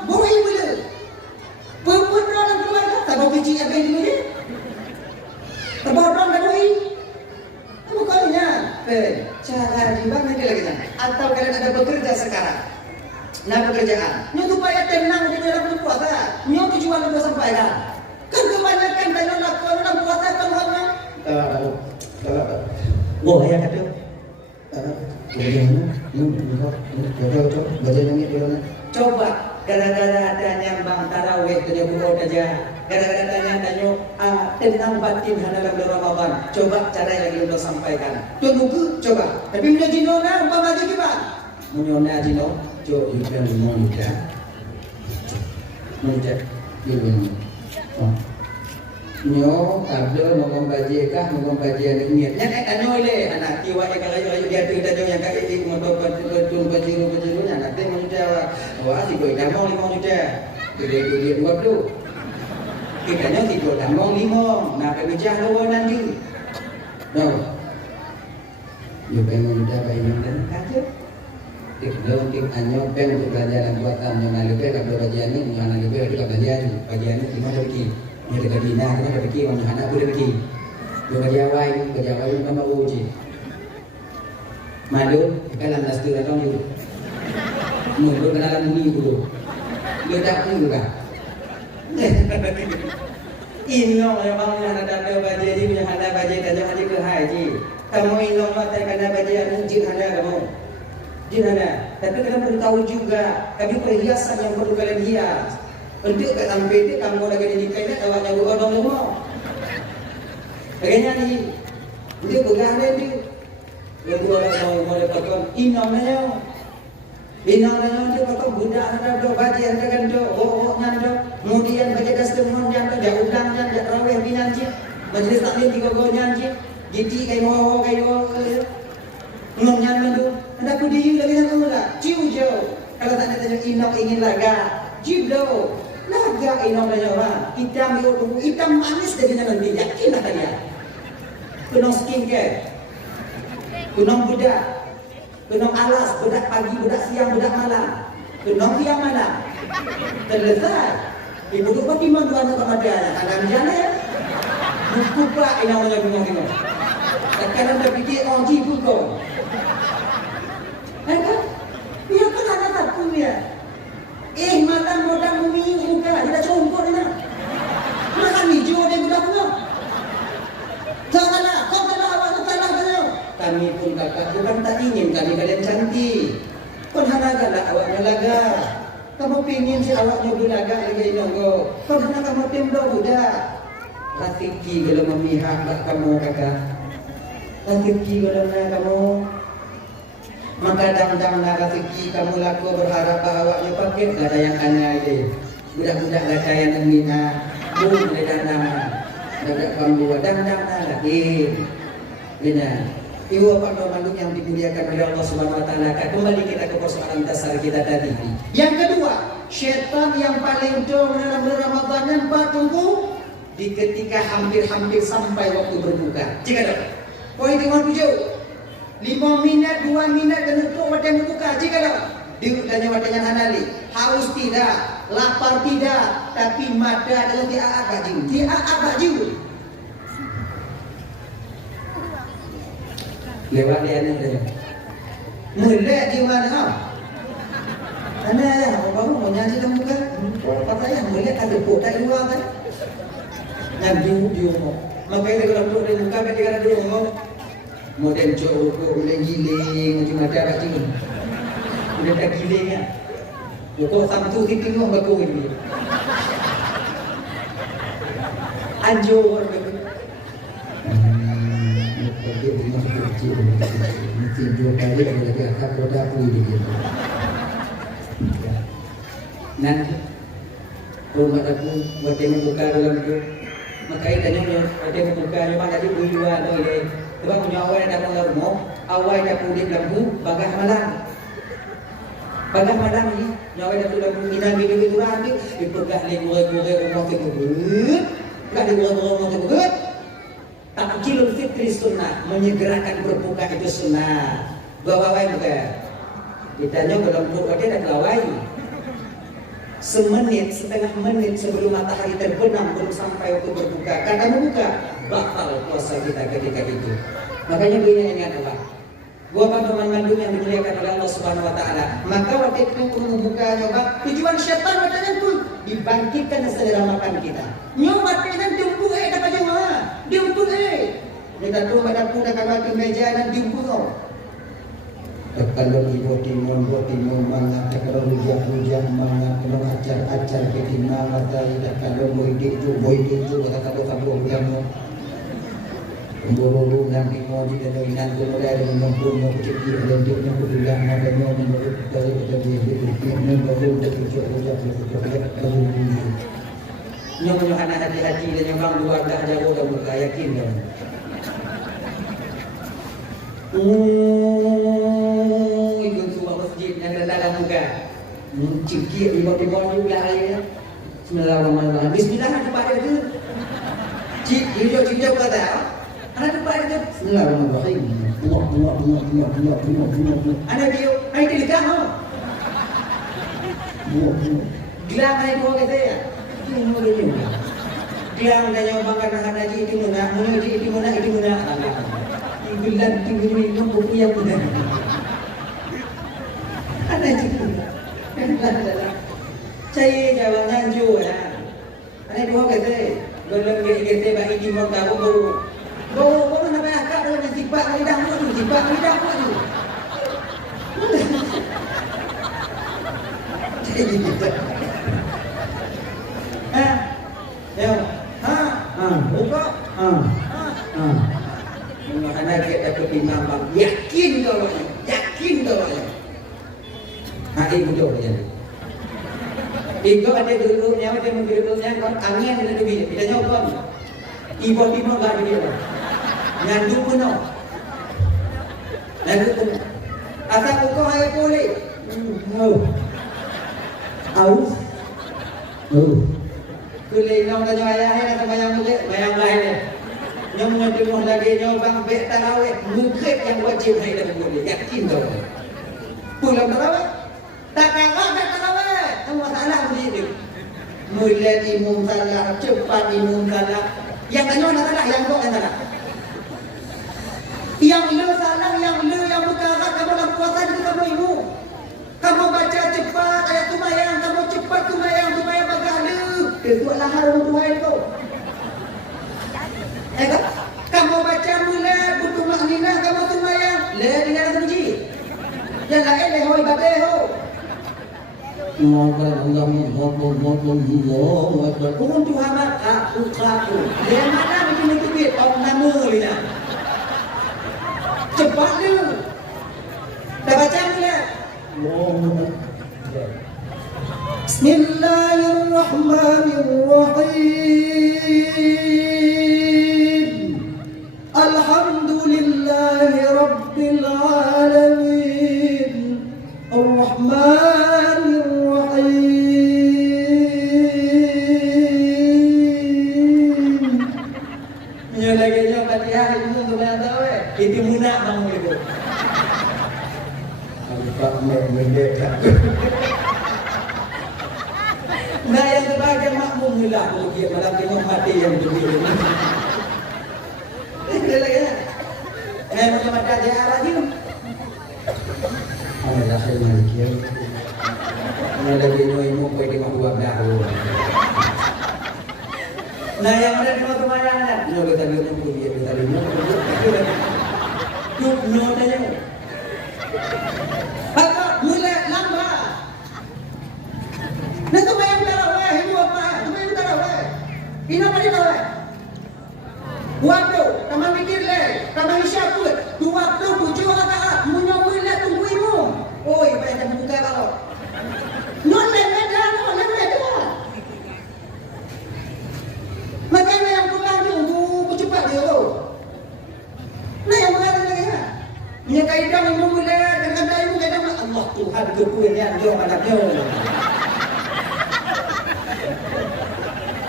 boi dulu. Perempuan dalam keluarga, tak bau kecil apa yang dulu dia? Tak bau orang dah boi. atau kalian ada bekerja sekarang? Nah pekerjaan, nyo supaya tenang di dalam berpuasa. Nyo tujuan untuk sampaikan. Kan kebanyakan dalam lakukan dalam puasa kan hanya. Oh ya kata. Coba gara-gara ada nyambang tarawih tanya buat aja. Gara-gara tanya tentang batin dalam bulan Ramadan. Coba cara yang lagi lo sampaikan. Tunggu ke coba. Tapi menjadi nona umpama lagi pak. Menyona jino. Coba yang mau nikah. Menikah. Nyo ada ngomong baji kah ngomong baji anak niat nya kanyo le anak kiwa ya kalau dia tu kita yang kaki di motor tun baji nya nanti mau juta wah si boy dah mau 5 juta gede 20 kita nya si boy dah mau 5 nah pemijah lo nanti no yo pengen juta bayar dan kaje Tik anyo peng untuk pelajaran buatan yang nalube kalau bajian ini yang nalube itu bajian di mana pergi ni dekat dina kena pergi orang anak boleh pergi berjawai kan mau uji malu kalam nastur atau ni mulu kenalan ni dulu dia tak ni juga inong memang anak ada baji ni punya anak baji tajam haji ke haji kamu inong mata kena baji yang jin ada kamu jin ada tapi kena perlu tahu juga kami perhiasan yang perlu kalian hias untuk kat sampai itu kamu lagi di nikah awaknya buat orang semua. Bagainya ni dia bergana dia. Kedua orang mau letakkan inamnya. Inamnya dia pakai budak ada dua baju ada kan dua oh ada. Kemudian baju customer yang ada ulang yang ada raweh binanci. Majlis taklim 3 go nyanci. Giti kai mau kai ngom nyan tu. Ada pudi lagi nak mula. Ciu jauh. Kalau tak ada inam ingin laga. Jiblo. Laga inong banyak orang hitam manis dari nanti yakin lah dia kunong skincare kunong budak kunong alas budak pagi budak siang budak malam kunong siang malam terletak ibu tu pati mandu anak kepada anak jana ya buku pak inong banyak bunga kita kadang terfikir orang jibu kau kan dia kan ada takut ya makan modal bumi muka tidak cumpur dia makan hijau dia budak bunga janganlah kau telah awak telah beliau kami pun kakak bukan tak ingin kami kalian cantik pun haragalah awaknya laga kamu pingin si awaknya belaga lagi nonggo pun hana kamu tembok budak Rafiki kalau memihak kamu kakak Rafiki kalau kamu maka dang-dang nak rezeki kamu laku berharap awaknya pakai gak ada yang aneh aja budak-budak gak ada yang minat belum ada nama budak kamu dang-dang nak lagi benar ibu apa manduk yang dimuliakan oleh Allah Subhanahu Wa Taala. Kembali kita ke persoalan dasar kita tadi. Yang kedua, syaitan yang paling dong dalam bulan Ramadan yang tunggu di ketika hampir-hampir sampai waktu berbuka. Jika dong, poin 57 5 minit, 2 minit dan untuk waktu berbuka. Jika dah diutanya waktunya hanali, haus tidak, lapar tidak, tapi mata adalah tiap baju, tiap baju. Lewat dia ni dah. Mulai di mana? Ana ya, baru mau nyanyi dalam buka. Kata ya, mulai ada pot tak luar kan? Nyanyi di rumah. Makanya kalau pot di buka ketika ada di rumah. Model cowok boleh giling macam ada baju. Udah tak giling ya. Kau samtu titik lu baku ini. Anjur begitu. Tapi di masuk kecil mesti 2 kali ada lagi akak roda pun gitu. Nanti rumah aku buat yang buka dalam itu. Makanya tanya ada yang buka memang ada dua boleh. Sebab punya awal dah mula rumah, awal dah pulih lampu, bagah malam. Bagah malam ni, awal dah pulih lampu, minang bini itu nanti, dipegah ni gurau-gurau rumah kita berat. Pegah di gurau-gurau rumah kita berat. Takjilul fitri sunnah, menyegerakan berbuka itu sunnah. Bawa-bawa buka. Ditanya kalau buka dia dah kelawai. Semenit, setengah menit sebelum matahari terbenam belum sampai waktu berbuka. Karena membuka, batal puasa kita ketika itu. Makanya beliau ingat apa? Gua teman mandum yang dimuliakan oleh Allah Subhanahu wa taala. Maka waktu itu membuka nyoba tujuan syaitan katanya tu dibangkitkan selera makan kita. Nyoba dengan diumpul dapat nyoba. Diumpul kita tu pada pun dah kawat meja dan diumpul. Kalau ibu timun mangat, kalau rujak mangat, kalau acar bikin mangat, kalau boydik tu, kalau jamu. Buru nanti mau di dalam inan tu ada minum mau cekik dan dia punya kuliah ada mau menurut dari dia baru nyoba anak hati-hati dan nyobang dua dah jago dah buka yakin dah. Ikut suara masjid yang ada dalam muka cekik tiba-tiba juga air. Bismillahirrahmanirrahim. Bismillah kepada itu. Cik kata anak depan itu Bismillahirrahmanirrahim. Anak dia, ai dia dekat no. Gelang ai dua kata ya. Ini dia. Gelang dan yang bangkan anak haji itu mana. Gelang tinggi ni kamu punya punya. Anak itu. Saya jawab nanju ya. Anak dua kata, golong dia kata bagi timur tahu baru. Bawa nak akak dalam jibat lidah tu. Buka. Anak kita ketimbang bang. Yakin kau. Ibu betul ya. Ibu ada duduknya, ada menduduknya kan angin ada di sini. Kita jawab. Ibu timur tak ada dia. Ngandung pun no. Asal kau hai boleh. Aus. Kulai nong dah ayah hai nak bayang lain. Nyom ngedung lagi nyobang bet tarawih mungkin yang wajib hai dah boleh. Yakin kau. Pulang tarawih. Tak tarawih. Semua salah begitu. Mulai imam salah, cepat imam salah. Yang kena salah, yang kau salah. Yang lu salah, yang berkarat kamu dalam puasa itu kamu ibu. Kamu baca cepat ayat tumayang, kamu cepat tumayang bergala. Ketua lahar Tuhan itu. Kan? Kamu baca mula bertumak nina kamu tumayang. Le dengan ada puji. Yang lain le hoi babe ho. Kurang Tuhan aku. Dia mana bikin itu bit orang nama lina. Cepat lu. Dah baca mula. Bismillahirrahmanirrahim. Alhamdulillahi rabbil alamin. Ar-Rahmanirrahim. Nyolagnya Fatihah itu sebenarnya tahu itu munak bang itu. Pak merdeka. Nah yang sebagai makmum lah dia malam tengok mati yang berdiri. Ini lagi ya. Macam ada dia lagi. Ada hasil lagi. Ini lagi mau pergi dua dahulu. Nah yang ada di rumah mana? Nol kita lihat pun dia kita lihat. Tuh nol aja. Apa mulai lambat. Nah tu bayang tarawih, ibu apa? Tu bayang tarawih. Ina pada tarawih. Waktu, kamu mikir le, kamu isyak pun. 27 rakaat, munyo mulai tunggu ibu. Oh, ibu yang buka kalau. Nolai medan. Makanya yang kurang tunggu cepat dia tu. Nah yang berada lagi ya. Punya kaedah ibu mulai dengan ibu kaedah Allah Tuhan kepunyaan dia anaknya.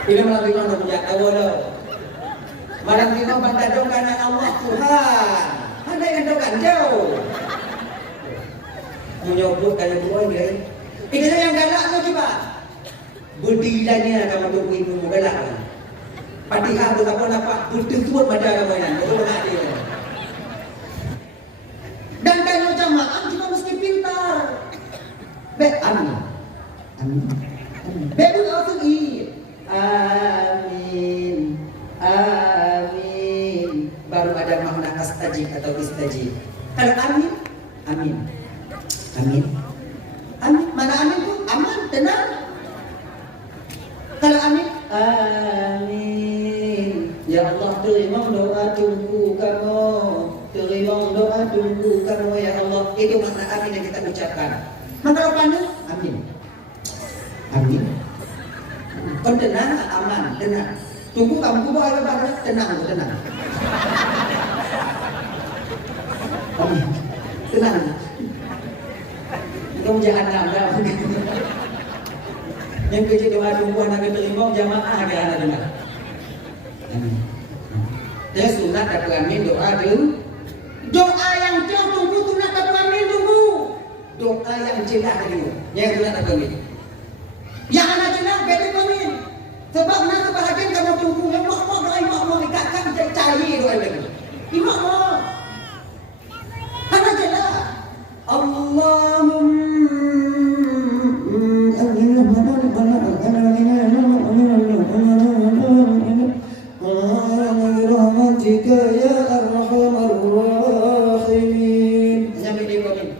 Ini malam tengok dah punya tahu dah. Malam tengok bantai dong karena Allah Tuhan. Ada yang doakan jauh. Menyebut kali dua dia. Ini yang galak tu coba. Berdilanya kamu tu ibu galak. Fatihah tu apa betul pada kamu ini. Betul nak dia. Dan Amin. Amin. Baru langsung I. Amin. Amin. Baru ada makna astajib atau istajib. Kalau amin, amin. Amin. Amin. Mana amin tuh? Aman, tenang. Kalau amin, amin. Ya Allah, terima doa tunggu kamu. Terima doa tunggu kamu ya Allah. Itu makna amin yang kita ucapkan. Maka kalau pandang, amin. Amin. Kau tenang, aman, tenang. Tunggu kamu bawa apa? Tenang, tenang. Amin. Tenang. Kau jangan nambah. Yang kerja doa tunggu anak terima jamaah ke anak dengar. Amin. Dia sunat dapat amin doa dulu. Doa yang jauh tunggu sunat dapat amin tunggu. Doa yang jelas dulu. Yang sunat dapat amin. Yang anak jelas beda amin. Sebab nak sebahagian kamu tunggu yang mak doa mak dikatakan cair doa lagi. Imak mak. Anak jelas. Allahumma ya arhamar rahimin. Sampai dia kami.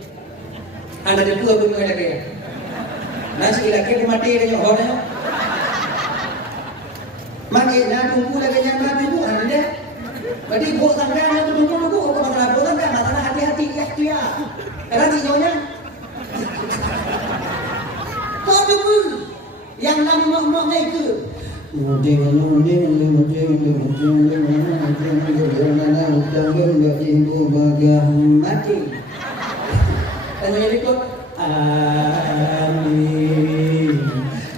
Anda dia tua pun ada kaya. Nasi lagi dia mati dia nyoh dia. Mati nak tunggu lagi yang mati tu ada dia. Berarti bos sangka nak tunggu apa masalah bos sangka masalah hati-hati ikhtiar. Kerana nyonya. Kau tunggu yang nama mak itu. Mati. Tanya ikut. Amin.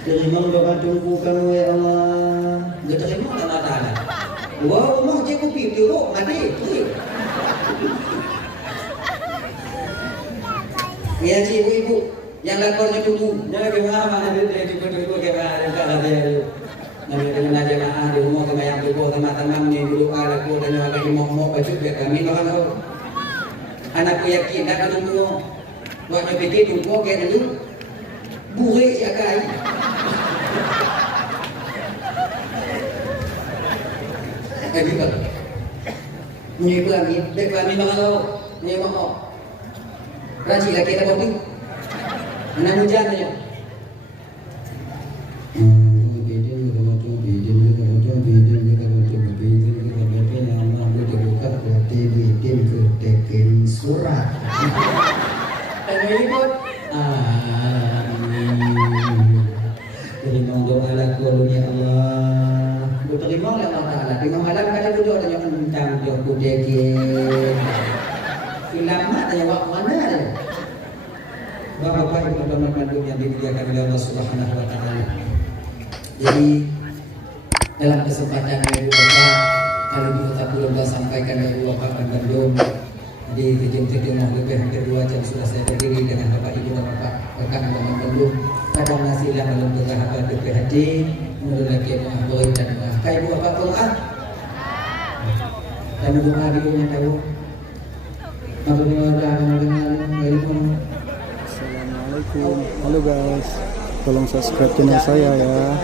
Terima doa tunggu kamu ya Allah. Dia terima Allah Taala. Wow, mau je kopi dulu mati. Ya cikgu ibu yang lapornya tunggu. Jangan kemana dia tunggu kemana kalau dia. Nabi dengan jemaah di rumah kami yang berbuat teman-teman ni dulu ada ku dan yang lagi mau baju biar kami makan tahu. Anakku yakin dah kalau tunggu. Buatnya fikir tunggu ke dulu. Burik siakai. Lagi kan. Ni kami, dek kami makan tahu. Ni mau. Rajin lagi kita kopi. Mana hujan ni? Surat. Tanya ikut. Amin. Terima doa laku ya Allah. Terima oleh Allah Taala. Terima malam kada duduk tanya tentang joku deke. Lama tanya waktu mana ada. Bapak Ibu teman-teman yang dimuliakan oleh Allah Subhanahu wa taala. Jadi dalam kesempatan hari Bapak kalau kita belum sampaikan dari Bapak Bandung di kejadian lebih hampir 2 jam sudah saya berdiri dengan Bapak Ibu dan Bapak Teman Bandung. Kadang nasilah dalam beberapa DPHD menurut lagi mengakhiri dan mengakhiri Ibu Bapak doa. Dan doa di dunia tahu. Assalamualaikum. Halo guys. Tolong subscribe channel saya ya.